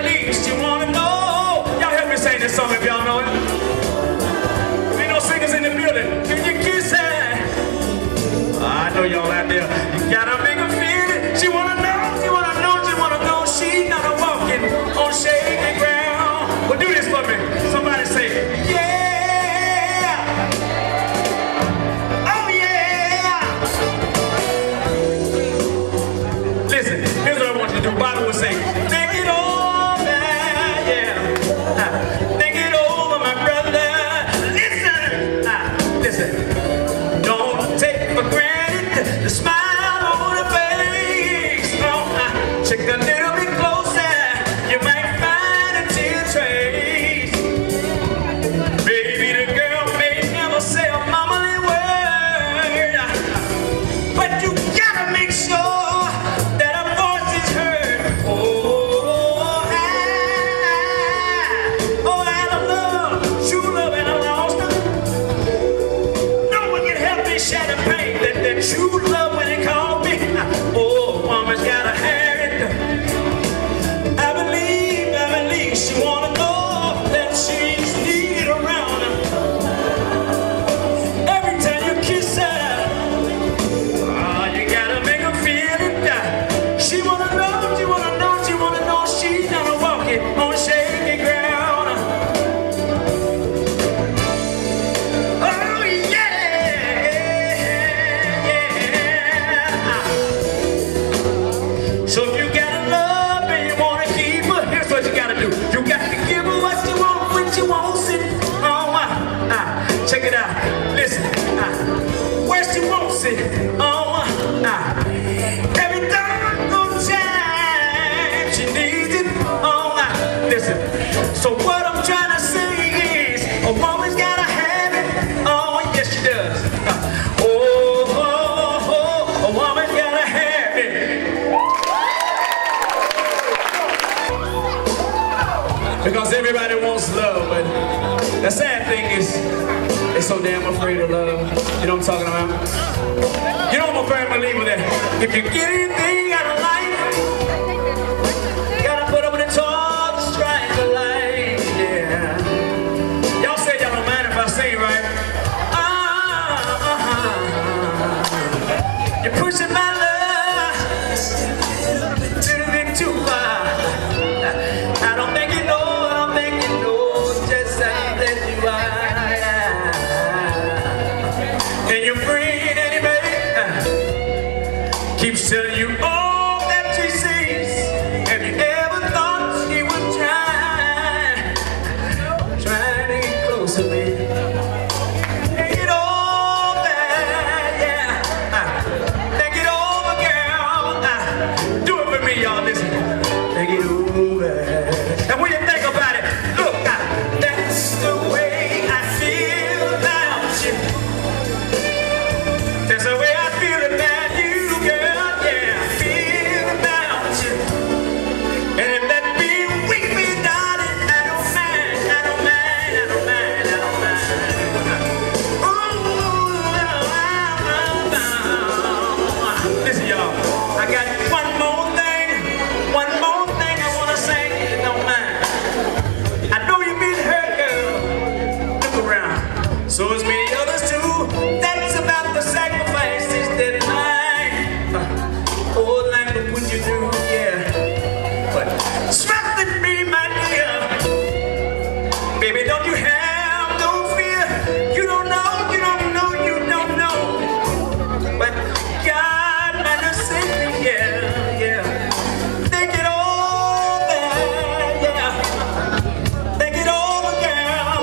believe, she wanna know. Y'all help me sing this song if y'all know it. Ain't no singers in the building. Can you kiss her? I know y'all out there. You gotta make her feel it. She wanna know. She's not walking on shaky ground. Well, do this for me. Somebody say, yeah. Oh, yeah. Listen, here's what I want you to do. Bobby would say, think it over, yeah. Think it over, my brother. Listen. Don't take for granted the smile A woman's gotta have it. Oh, yes, she does. A woman's gotta have it. Because everybody wants love, but the sad thing is, they're so damn afraid of love. You know what I'm talking about? You know I'm a firm believer that if you get anything out of life, you gotta put up with it all to strike the light. Yeah. Y'all say y'all don't mind if I say it right. You're pushing my love a little bit too far. I don't think you know, just how blessed you are. And your friend anyway keeps telling you all that she sees. Have you ever thought she would try to get close to me? Think it over, yeah. Think it over, girl. Do it for me, y'all. Listen. Think it over. And when you think about it, look, that's the way I feel about you. That's the way I feel about you, girl. Yeah, I feel about you. And if that be with me, darling, I don't mind, I don't mind, I don't mind, I don't mind. Ooh, listen, y'all, I got one more thing I wanna say, if you don't mind. I know you've been hurt, girl. Look around. So is many others too. That's about the sacrifices that life will put you through, yeah. But strengthen me, my dear. Baby, don't you have no fear. You don't know. But God might have sent me, yeah. Think it over, yeah. Think it over, girl.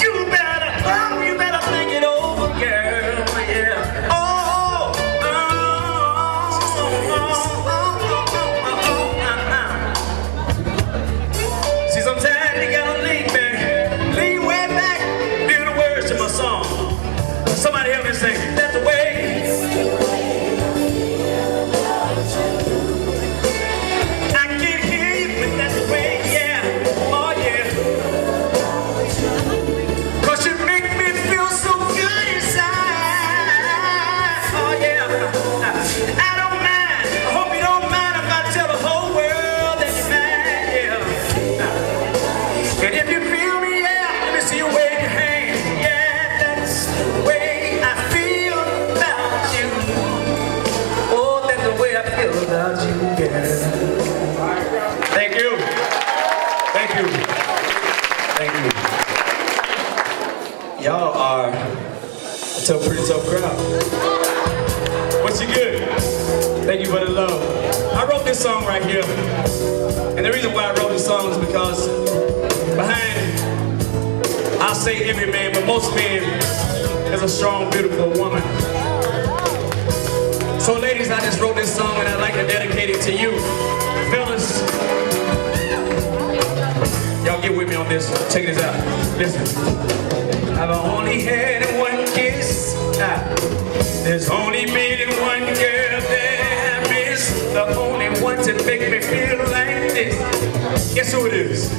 You better think it over, girl, yeah. See, sometimes you gotta lean back, lean way back, feel the words to my song. Somebody help me sing. That's the way. I can't hear you, but that's the way, yeah. Oh, yeah. 'Cause you make me feel so good inside. Oh, yeah. I don't mind. I hope you don't mind if I tell the whole world that you're mine, yeah. And if you feel me, yeah, let me see you wave your hand. Yeah, that's the way I feel about you. Oh, that's the way I feel about you, yeah. Thank you. Thank you. Thank you. Y'all are a pretty tough crowd. But you good. Thank you for the love. I wrote this song right here. And the reason why I wrote this song is because behind, I'll say every man, but most men, there's a strong, beautiful woman. So ladies, I just wrote this song and I'd like to dedicate it to you. Fellas, y'all get with me on this. Check this out. Listen. I've only had one kiss. There's only been one girl that I miss. The only one to make me feel like this. Guess who it is?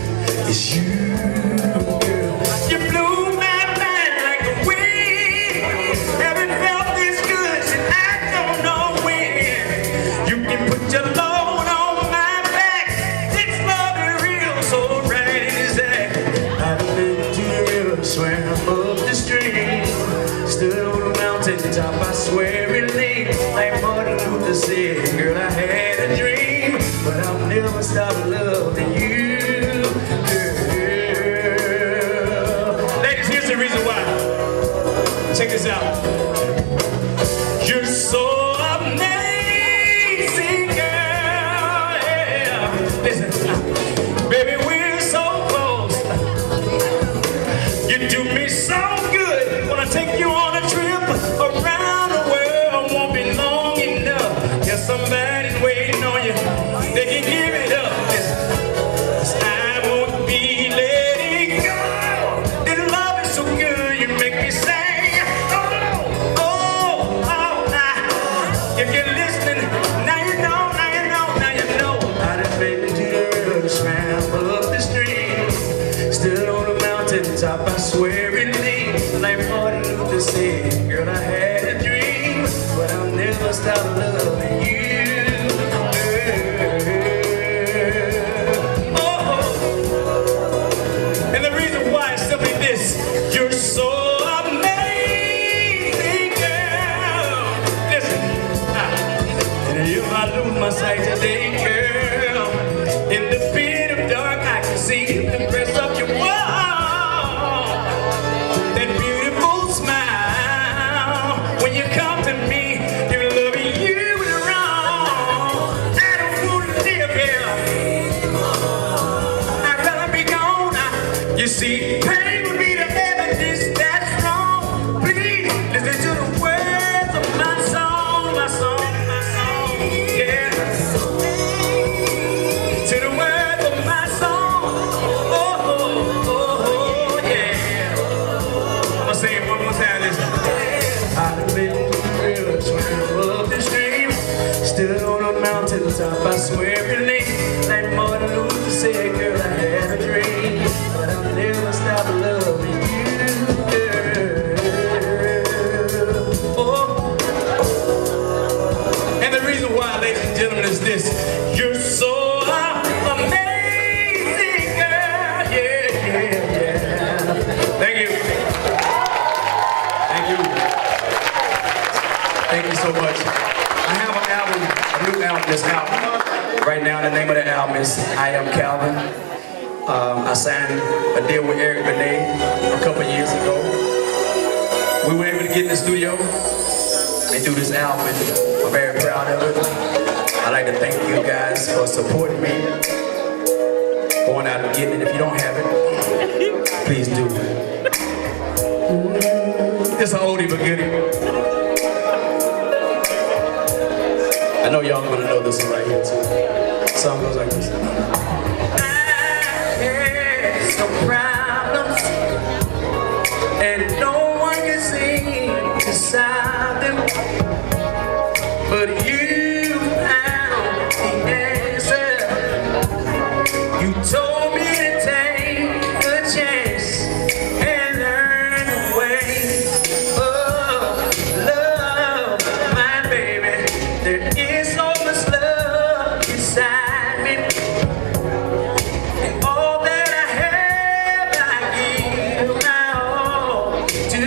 It's you, girl. You blew my mind like a wind. Haven't felt this good since I don't know when. You can put your load on my back. It's love and real, so right in his act. I've been to the river, swam up the stream, stood on the mountain top. I swear it leaned like Martin Luther said. Girl, I had a dream, but I'll never stop loving you. Ladies, here's the reason why. Check this out. You're so amazing, girl. Yeah. Listen, baby, we're so close. You do me so good. Wanna take you on a trip around the world. Won't be long enough. Yeah, somebody's waiting on you. They can give it up. I won't be letting go. This love mountaintop, I swear it leaves. Like Martin Luther said, girl, I had a dream, but I'll never stop loving you. And the reason why is simply this: you're so amazing, girl. Listen, and if I lose my sight today, girl, in the pit of dark, I can see you can press up your wall. That beautiful smile when you come to me, you're loving you is wrong. I don't want to live here. I'd rather be gone. You see, pain would be the evidence that's wrong. Please listen to the words of my song, my song, my song, yeah. To the words of my song, oh, oh, oh, yeah. I'm gonna say it one more time. Listen. I've been real swim up the stream, stood on a mountaintop, I swear it late. Like Martin Luther said, girl, I had a dream, but I'll never stop loving you, girl. Oh. And the reason why, ladies and gentlemen, is this: you're so amazing, girl. Yeah, yeah, yeah. Thank you. Thank you. Thank you so much. I have an album, a new album that's out right now. The name of the album is I Am Calvin. I signed a deal with Eric Benet a couple years ago. We were able to get in the studio and do this album, and I'm very proud of it. I'd like to thank you guys for supporting me, going out and getting it. If you don't have it, please do. It's an oldie but goodie. I know y'all gonna know this one right here too. The song goes like this. I had some problems, and no one can seem to solve them, but you found the answer. You told me to take a chance and learn the ways of love, my baby. There is so much love inside me, and all that I have, I give my all to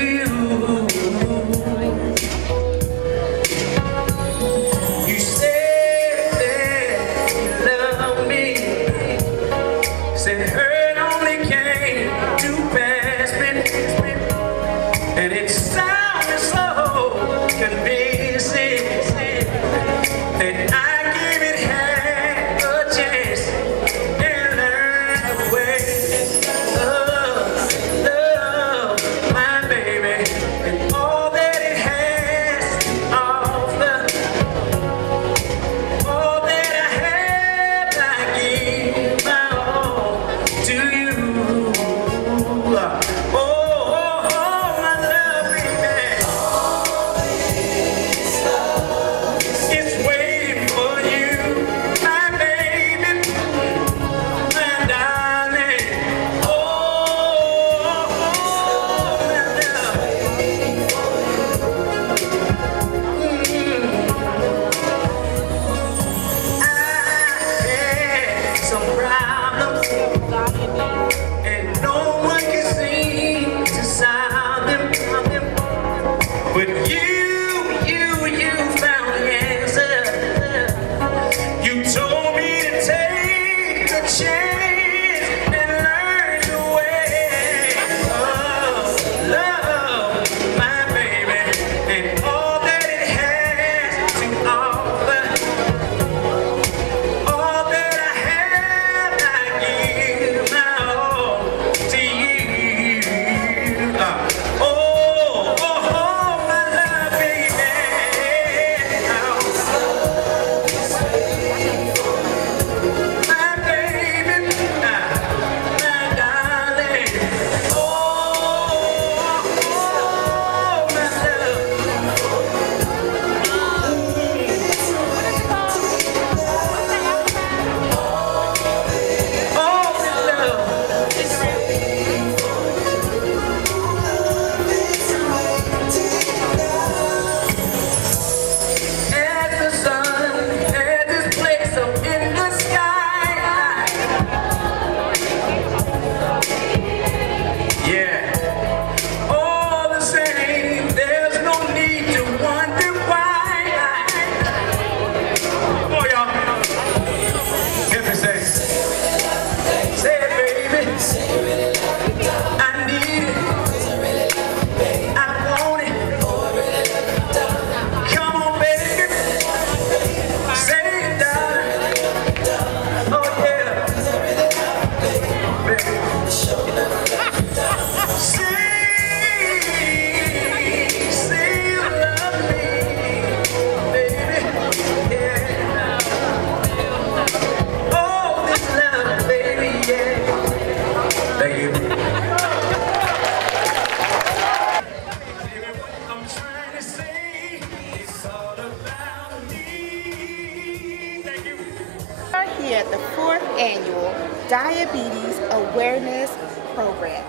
Diabetes Awareness Program.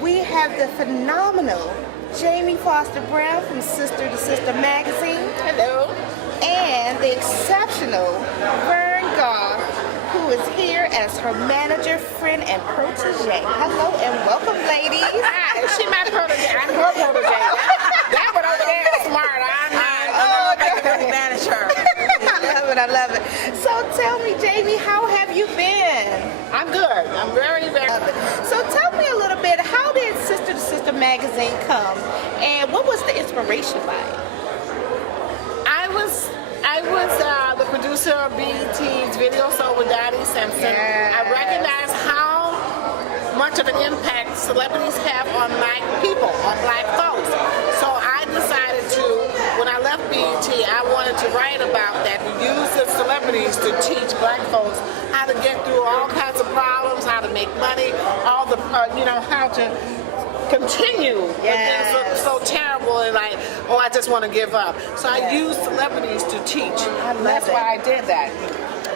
We have the phenomenal Jamie Foster Brown from Sister to Sister Magazine. Hello. And the exceptional Vern Goff, who is here as her manager, friend, and protege. Hello and welcome, ladies. Hi, she my protege. I'm her protege. That one over there is smart. I'm not. I manage her. I love it. So tell me, Jamie, how have you been? I'm good. I'm very, very good. So tell me a little bit, how did Sister to Sister Magazine come, and what was the inspiration behind it? I was the producer of BET's Video Soul with Dottie Simpson. Yes. I recognize how much of an impact celebrities have on black people, on black folks. So I decided to, when I left BET, I wanted to write about that, to use the celebrities to teach black folks how to get through all kinds of problems, how to make money, all the, how to continue when things look so terrible and like, oh, I just want to give up. So I use celebrities to teach. That's why I did that.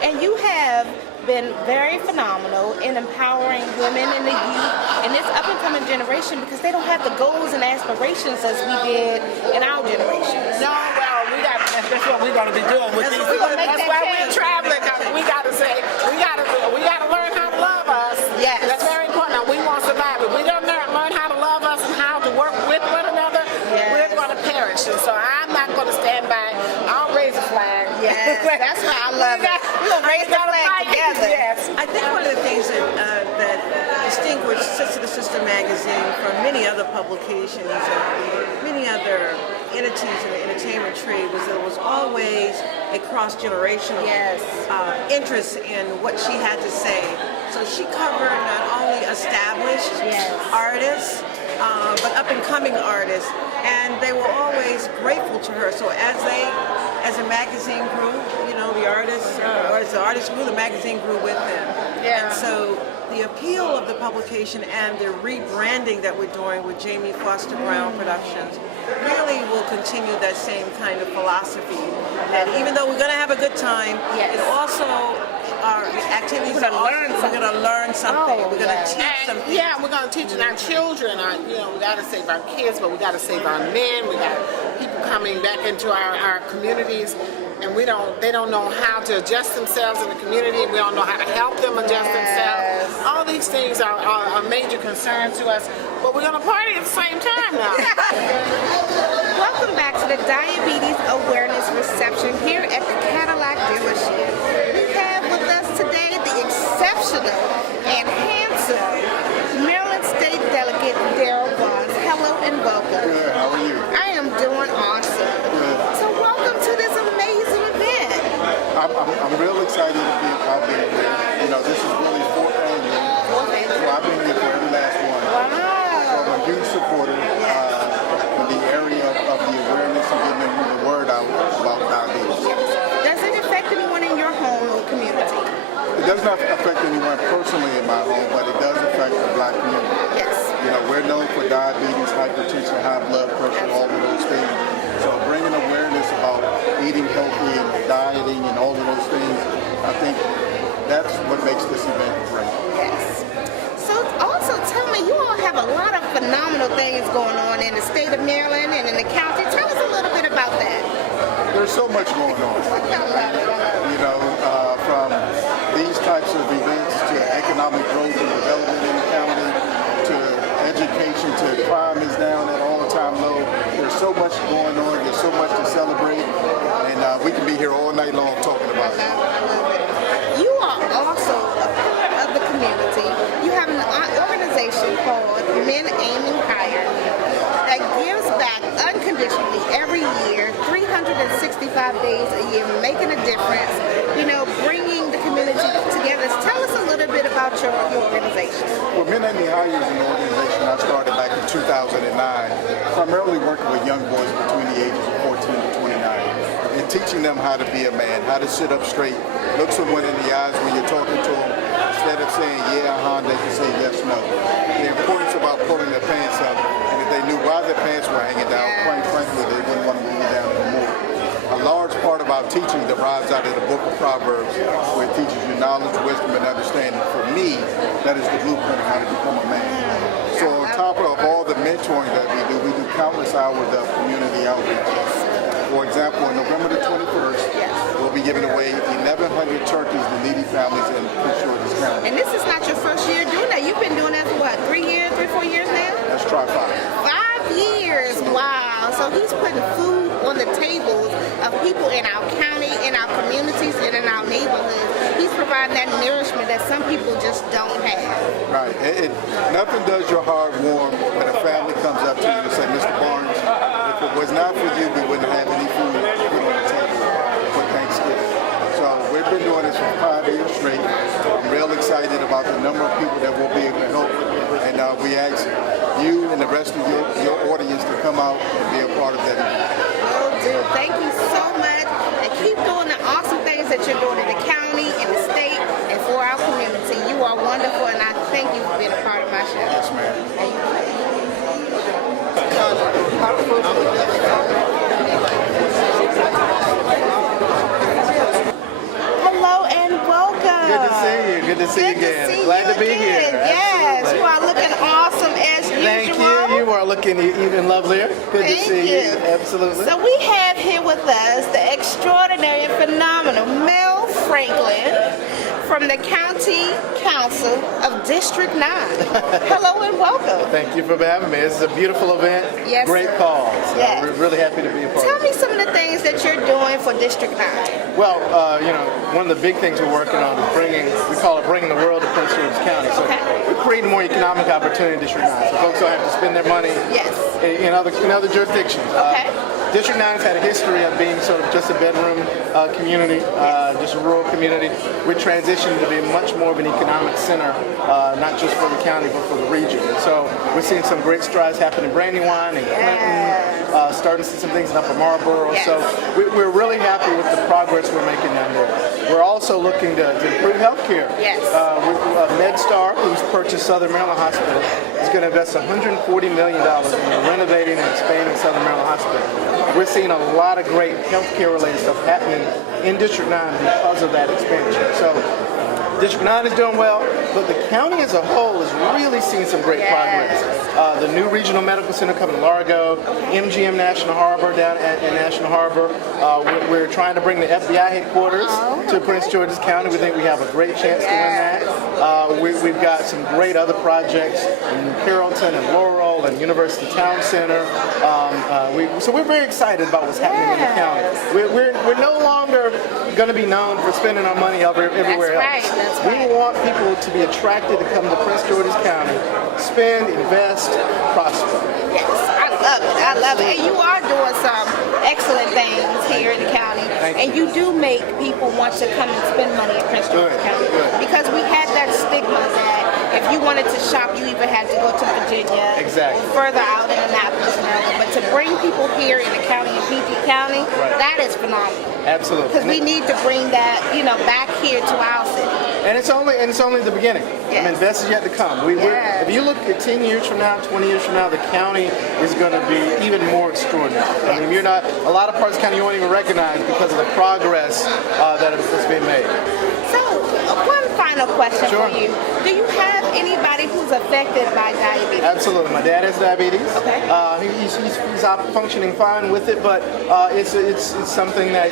And you have been very phenomenal in empowering women and the youth and this up and coming generation, because they don't have the goals and aspirations as we did in our generation. No, well, that's what we're going to be doing with these. That's why we're traveling. We got to learn how to love us. Yes. That's very important. Now, we won't survive. If we don't learn how to love us and how to work with one another, we're going to perish. And so I'm not going to stand by. I'll raise a flag. Yes, that's why I love it. We're going to raise the flag together. Yes. I think one of the things that distinguished Sister to Sister Magazine from many other publications and many other entities in the entertainment trade was that it was always a cross-generational interest in what she had to say. So she covered not only established artists, but up-and-coming artists, and they were always grateful to her. So as a magazine grew, the artists, or as the artists grew, the magazine grew with them. Yeah. And so the appeal of the publication and the rebranding that we're doing with Jamie Foster Brown Productions really will continue that same kind of philosophy. That even though we're going to have a good time, it also our activities are we're going to learn something. We're going to teach something. Yeah, we're going to teach our children. We got to save our kids, but we got to save our men. We got people coming back into our communities, and they don't know how to adjust themselves in the community. We don't know how to help them adjust themselves. All these things are major concerns to us, but we're going to party at the same time now. Welcome back to the Diabetes Awareness Reception here at the Cadillac dealership. We have with us today the exceptional and handsome Maryland State Delegate Darrell Bonds. Hello and welcome. Good, how are you? I am doing awesome. So welcome to this amazing event. I'm real excited to be out there. This is Willie's fourth annual. So I've been here for every last one. Wow. So I'm a huge supporter in the area of the awareness and getting the word out about diabetes. Does it affect anyone in your home or community? It does not affect anyone personally in my home, but it does affect the black community. Yes. We're known for diabetes, hypertension, high blood pressure, all of those things. So bringing awareness about eating healthy and dieting and all of those things, I think that's what makes this event great. Yes. So also tell me, you all have a lot of phenomenal things going on in the state of Maryland and in the county. Tell us a little bit about that. There's so much going on. From these types of events to economic growth and development in the county, to education, to crime is down at all-time low. There's so much going on. There's so much to celebrate, and we can be here all night long talking about it. You are also a part of the community. You have an organization called Men Aiming Higher that gives back unconditionally every year, 365 days a year, making a difference, bringing the community together. Tell us a little bit about your organization. Well, Men Aiming Higher is an organization I started back in 2009, primarily working with young boys between the ages of 14 to 29, and teaching them how to be a man, how to sit up straight, look someone in the eyes when you're talking to them. Instead of saying, they can say yes, no. The importance about pulling their pants up, and if they knew why their pants were hanging down, quite frankly, they wouldn't want to move it down anymore. A large part of our teaching derives out of the book of Proverbs, where it teaches you knowledge, wisdom, and understanding. For me, that is the blueprint of how to become a man. So on top of all the mentoring that we do countless hours of community outreach. For example, on November the 21st, we'll be giving away 1,100 turkeys to needy families in Prince George's County. And this is not your first year doing that. You've been doing that for what, 3 years, 4 years now? Let's try 5. 5 years, wow. So he's putting food on the tables of people in our county, in our communities, and in our neighborhoods. He's providing that nourishment that some people just don't have. Right. Nothing does your heart warm when a family comes up to you and say, Mr. Barnes, if it was not for you, we wouldn't have any food put on the table for Thanksgiving. So we've been doing this for 5 years straight. I'm real excited about the number of people that we'll be able to help. And we ask you and the rest of your audience to come out and be a part of that event. Oh, dude, thank you so much. And keep doing the awesome things that you're doing in the county, in the state, and for our community. You are wonderful, and I thank you for being a part of my show. Yes, ma'am. Hello and welcome. Good to see you. Good to see you again. Glad to be here. Yes, Absolutely. you are looking awesome as usual. Thank you. You are looking even lovelier. Good to see you. Absolutely. So we have here with us the extraordinary and phenomenal Mel Franklin from the County Council of District 9. Hello and welcome. Thank you for having me. This is a beautiful event. Yes, Great sir. cause. Yes. We're really happy to be a part Tell of it. me some of the things that you're doing for District 9. Well, one of the big things we're working on is we call it bringing the world to Prince George's County. So we're creating more economic opportunity in District 9. So folks don't have to spend their money in other jurisdictions. District 9 has had a history of being sort of just a bedroom community, just a rural community. We're transitioning to be much more of an economic center, not just for the county, but for the region. And so we're seeing some great strides happen in Brandywine and Clinton, starting to see some things in Upper Marlboro. So we're really happy with the progress we're making down there. We're also looking to improve health care. MedStar, who's purchased Southern Maryland Hospital, is going to invest $140 million in renovating and expanding Southern Maryland Hospital. We're seeing a lot of great healthcare related stuff happening in District 9 because of that expansion. So District 9 is doing well, but the county as a whole is really seeing some great progress. The new regional medical center coming to Largo, MGM National Harbor down at National Harbor. We're trying to bring the FBI headquarters to Prince George's County. We think we have a great chance to win that. We've got some great other projects in Carrollton and Laurel and University Town Center. So we're very excited about what's happening in the county. We're no longer going to be known for spending our money everywhere else. We want people to be attracted to come to Prince George's County, spend, invest, prosper. Yes, I love it. I love it. And you are doing some excellent things here in the county. And you do make people want to come and spend money in Prince George's County. Because we had that stigma that if you wanted to shop, you even had to go to Virginia. Exactly. Further out in Annapolis, Maryland. But to bring people here in the county, in PG County, that is phenomenal. Absolutely. Because we need to bring that, back here to our city. And it's only the beginning. I mean, best is yet to come. If you look at 10 years from now, 20 years from now, the county is going to be even more extraordinary. I mean, a lot of parts of the county you won't even recognize because of the progress that has been made. So, one final question for you. Do you have anybody who's affected by diabetes? Absolutely. My dad has diabetes. Okay. He's functioning fine with it, but it's something that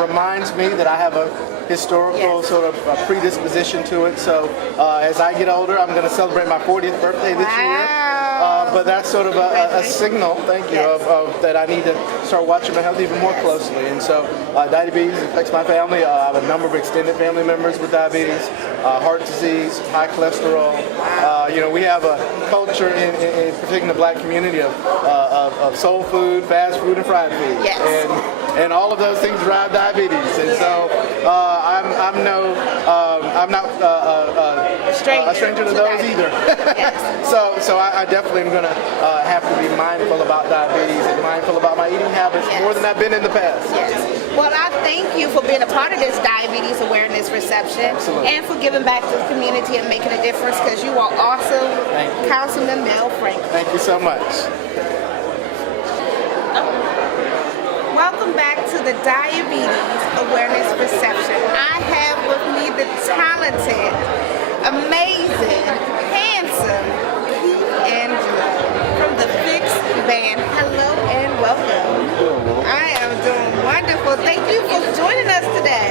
reminds me that I have a historical sort of predisposition to it. So as I get older, I'm going to celebrate my 40th birthday this year. But that's sort of a signal, thank you, of that I need to start watching my health even more closely. And so diabetes affects my family. I have a number of extended family members with diabetes, heart disease, high cholesterol. We have a culture in particular in the black community of soul food, fast food, and fried food. And all of those things drive diabetes. And so I'm not a stranger to those either. So I definitely am going to have to be mindful about diabetes and mindful about my eating habits more than I've been in the past. Well, I thank you for being a part of this diabetes awareness reception and for giving back to the community and making a difference because you are awesome, Councilman Mel Franklin. Thank you so much. Welcome Welcome back to the Diabetes Awareness Reception. I have with me the talented, amazing, handsome Keith Angelo from the Fix Band. Hello and welcome. I am doing wonderful. Thank you for joining us today.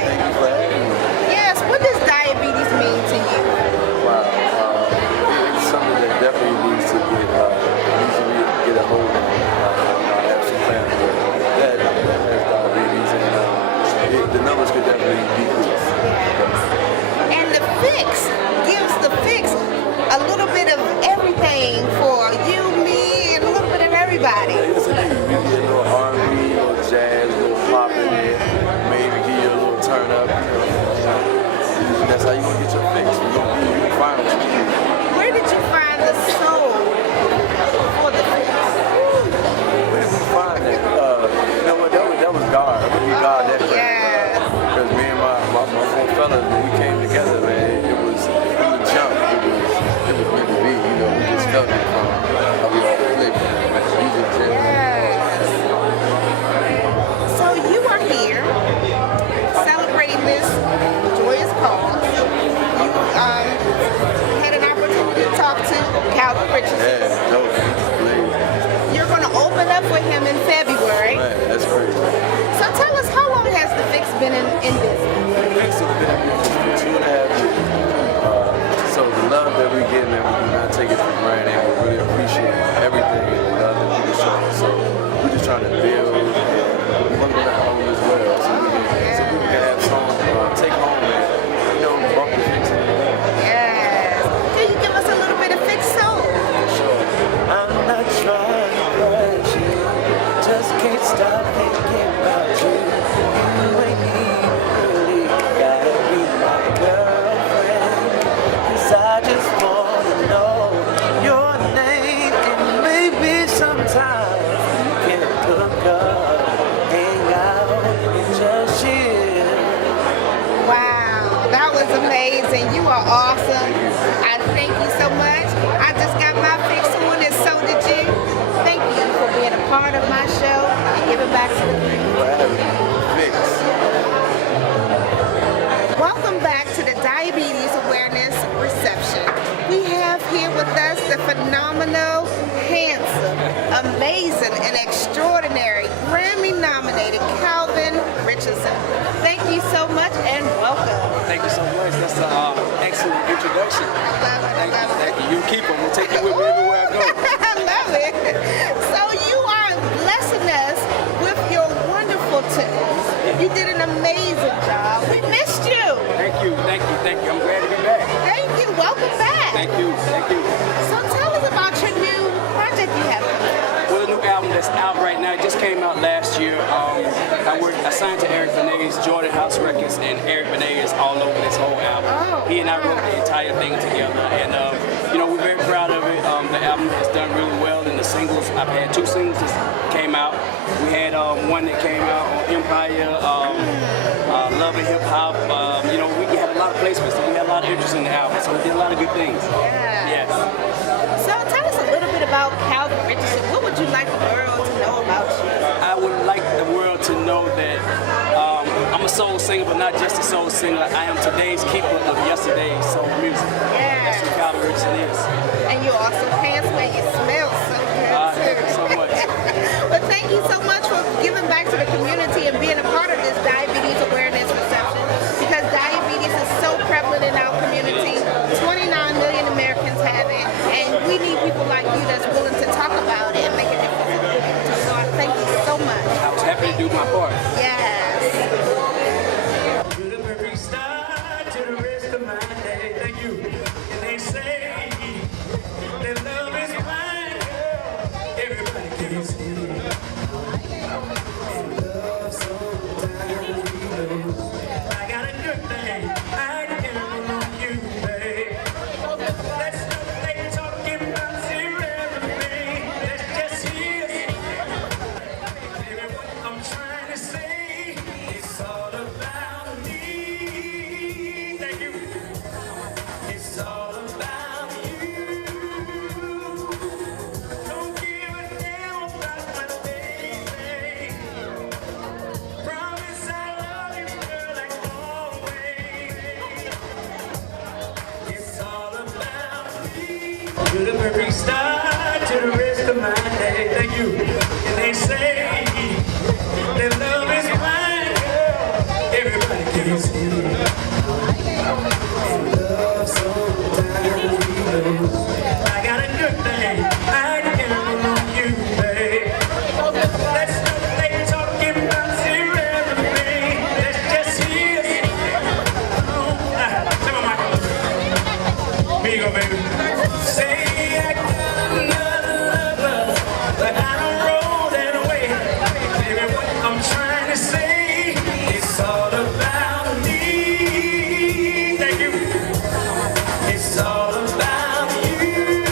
Yes, what does diabetes mean to you? Wow, it's something that definitely needs to get a hold of. I have some family that has diabetes, and the numbers could definitely decrease. And the Fix gives the Fix a little bit of everything for you, me, and a little bit of everybody. Yes, indeed. We get a little R&B, a little jazz, a little pop in there, maybe give you a little turn up. That's how you gonna get your fix. You gonna find what you need. Where did you find the soul for the Fix? Where did we find that? You know what? That was God. I mean, God that way. Because me and my four fellas, when we came together, man, it was from the jump. It was meant to be. You know, we just felt it from how we all lived. Music, So you are here celebrating this joyous cause. You had an opportunity to talk to Calvin Richardson. Yeah, dope. You're going to open up with him in February. Man, that's crazy. So tell us, how long has the Fix been in business? The Fix has been in business for 2.5 years. So the love that we get, man, we do not take it for granted. We really appreciate everything and the love that people show us. So we're just trying to build and work on our home as well, so we can have songs take home and, you know, bump the Fix in. Yes. Can you give us a little bit of Fix soul? Sure. I'm not trying to rush you, just can't stop thinking about you. You and me really gotta be my girlfriend, 'cause I just wanna know your name, and maybe sometimes we can hook up, hang out, and just chill. Wow, that was amazing. You are awesome. I thank you so much. I just got my Fix on, and so did you. Thank you for being a part of my show and giving back to the community. Fix. Welcome back to the Diabetes Awareness Reception. We have here with us the phenomenal, handsome, amazing, and extraordinary Grammy-nominated Calvin Richardson. Thank you so much and welcome. Thank you so much. That's an excellent introduction. Thank you. You keep them. We'll take you with me everywhere I go. I love it. So you are blessing us with your wonderful tunes. You did an amazing job. We missed you. Thank you. I'm glad to be back. Thank you. Welcome back. Thank you. So tell us about your new project you have. Well, a new album that's out right now. It just came out last year. I signed to Eric Benet's Jordan House Records, and Eric Benet is all over this whole album. He and I wrote the entire thing together, and you know, we're very proud of it. The album has done really well, and the singles, I've had 2 singles that came out. We had one that came out on Empire, Love and Hip Hop. You know, we had a lot of placements, so we had a lot of interest in the album, so we did a lot of good things. Yes. So tell us a little bit about Calvin Richardson. What would you like the world to know about you? I would like the world to know that I'm a soul singer, but not just a soul singer. I am today's keeper of yesterday's soul music. That's what Calvin Richardson is. And you're also handsome and you smell so good too. Thank you so much. But thank you so much for giving back to the community and being a part of this diabetes awareness reception, because diabetes is so prevalent in our community. 29 million Americans have it, and we need people like you that's willing to talk about it and make a difference. So thank you so much. I was happy to do my part. Yes. Thank you. And they say that love is blind, girl. Everybody can see. And love every start to the rest of my day. Thank you. And they say that love is blind, girl. Everybody can see. And love sometimes we lose. I got a good thing. I count on you, babe. Let's not they talking about zero everything. Let's just hear. Come on, Michael. Here you go, baby. Say I got another lover, but I don't roll that way. Baby, what I'm trying to say, it's all about me. Thank you. It's all about you.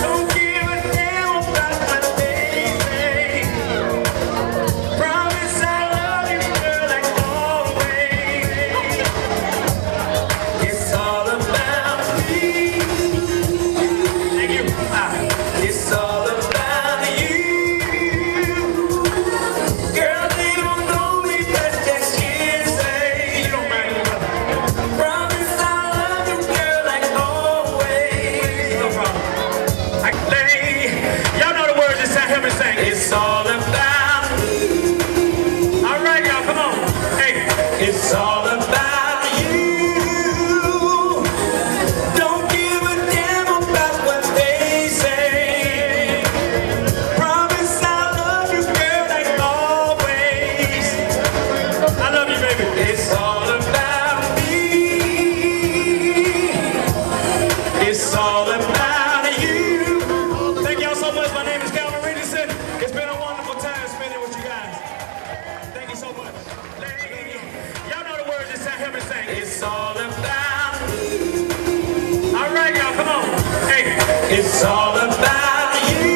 Don't give a damn about what they say. Promise I love you, girl, like always. It's all about me. Thank you. It's all about you. Girl, they don't know me, but just hearsay. You don't mind me, brother. Promise I love you, girl, like always. No problem. Y'all know the words. Just help me sing. It's all about me. All right, y'all, come on. Hey, it's all about you. Don't give a damn about what they say. Promise I'll love you, girl, like always. I love you, baby. It's all about me. It's all about you. Thank y'all so much. My name is Calvin Richardson. It's been a wonderful time spending with you guys. Thank you so much. Y'all know the words. Just help me sing. It's all about me. All right, y'all, come on. Hey, it's all about you.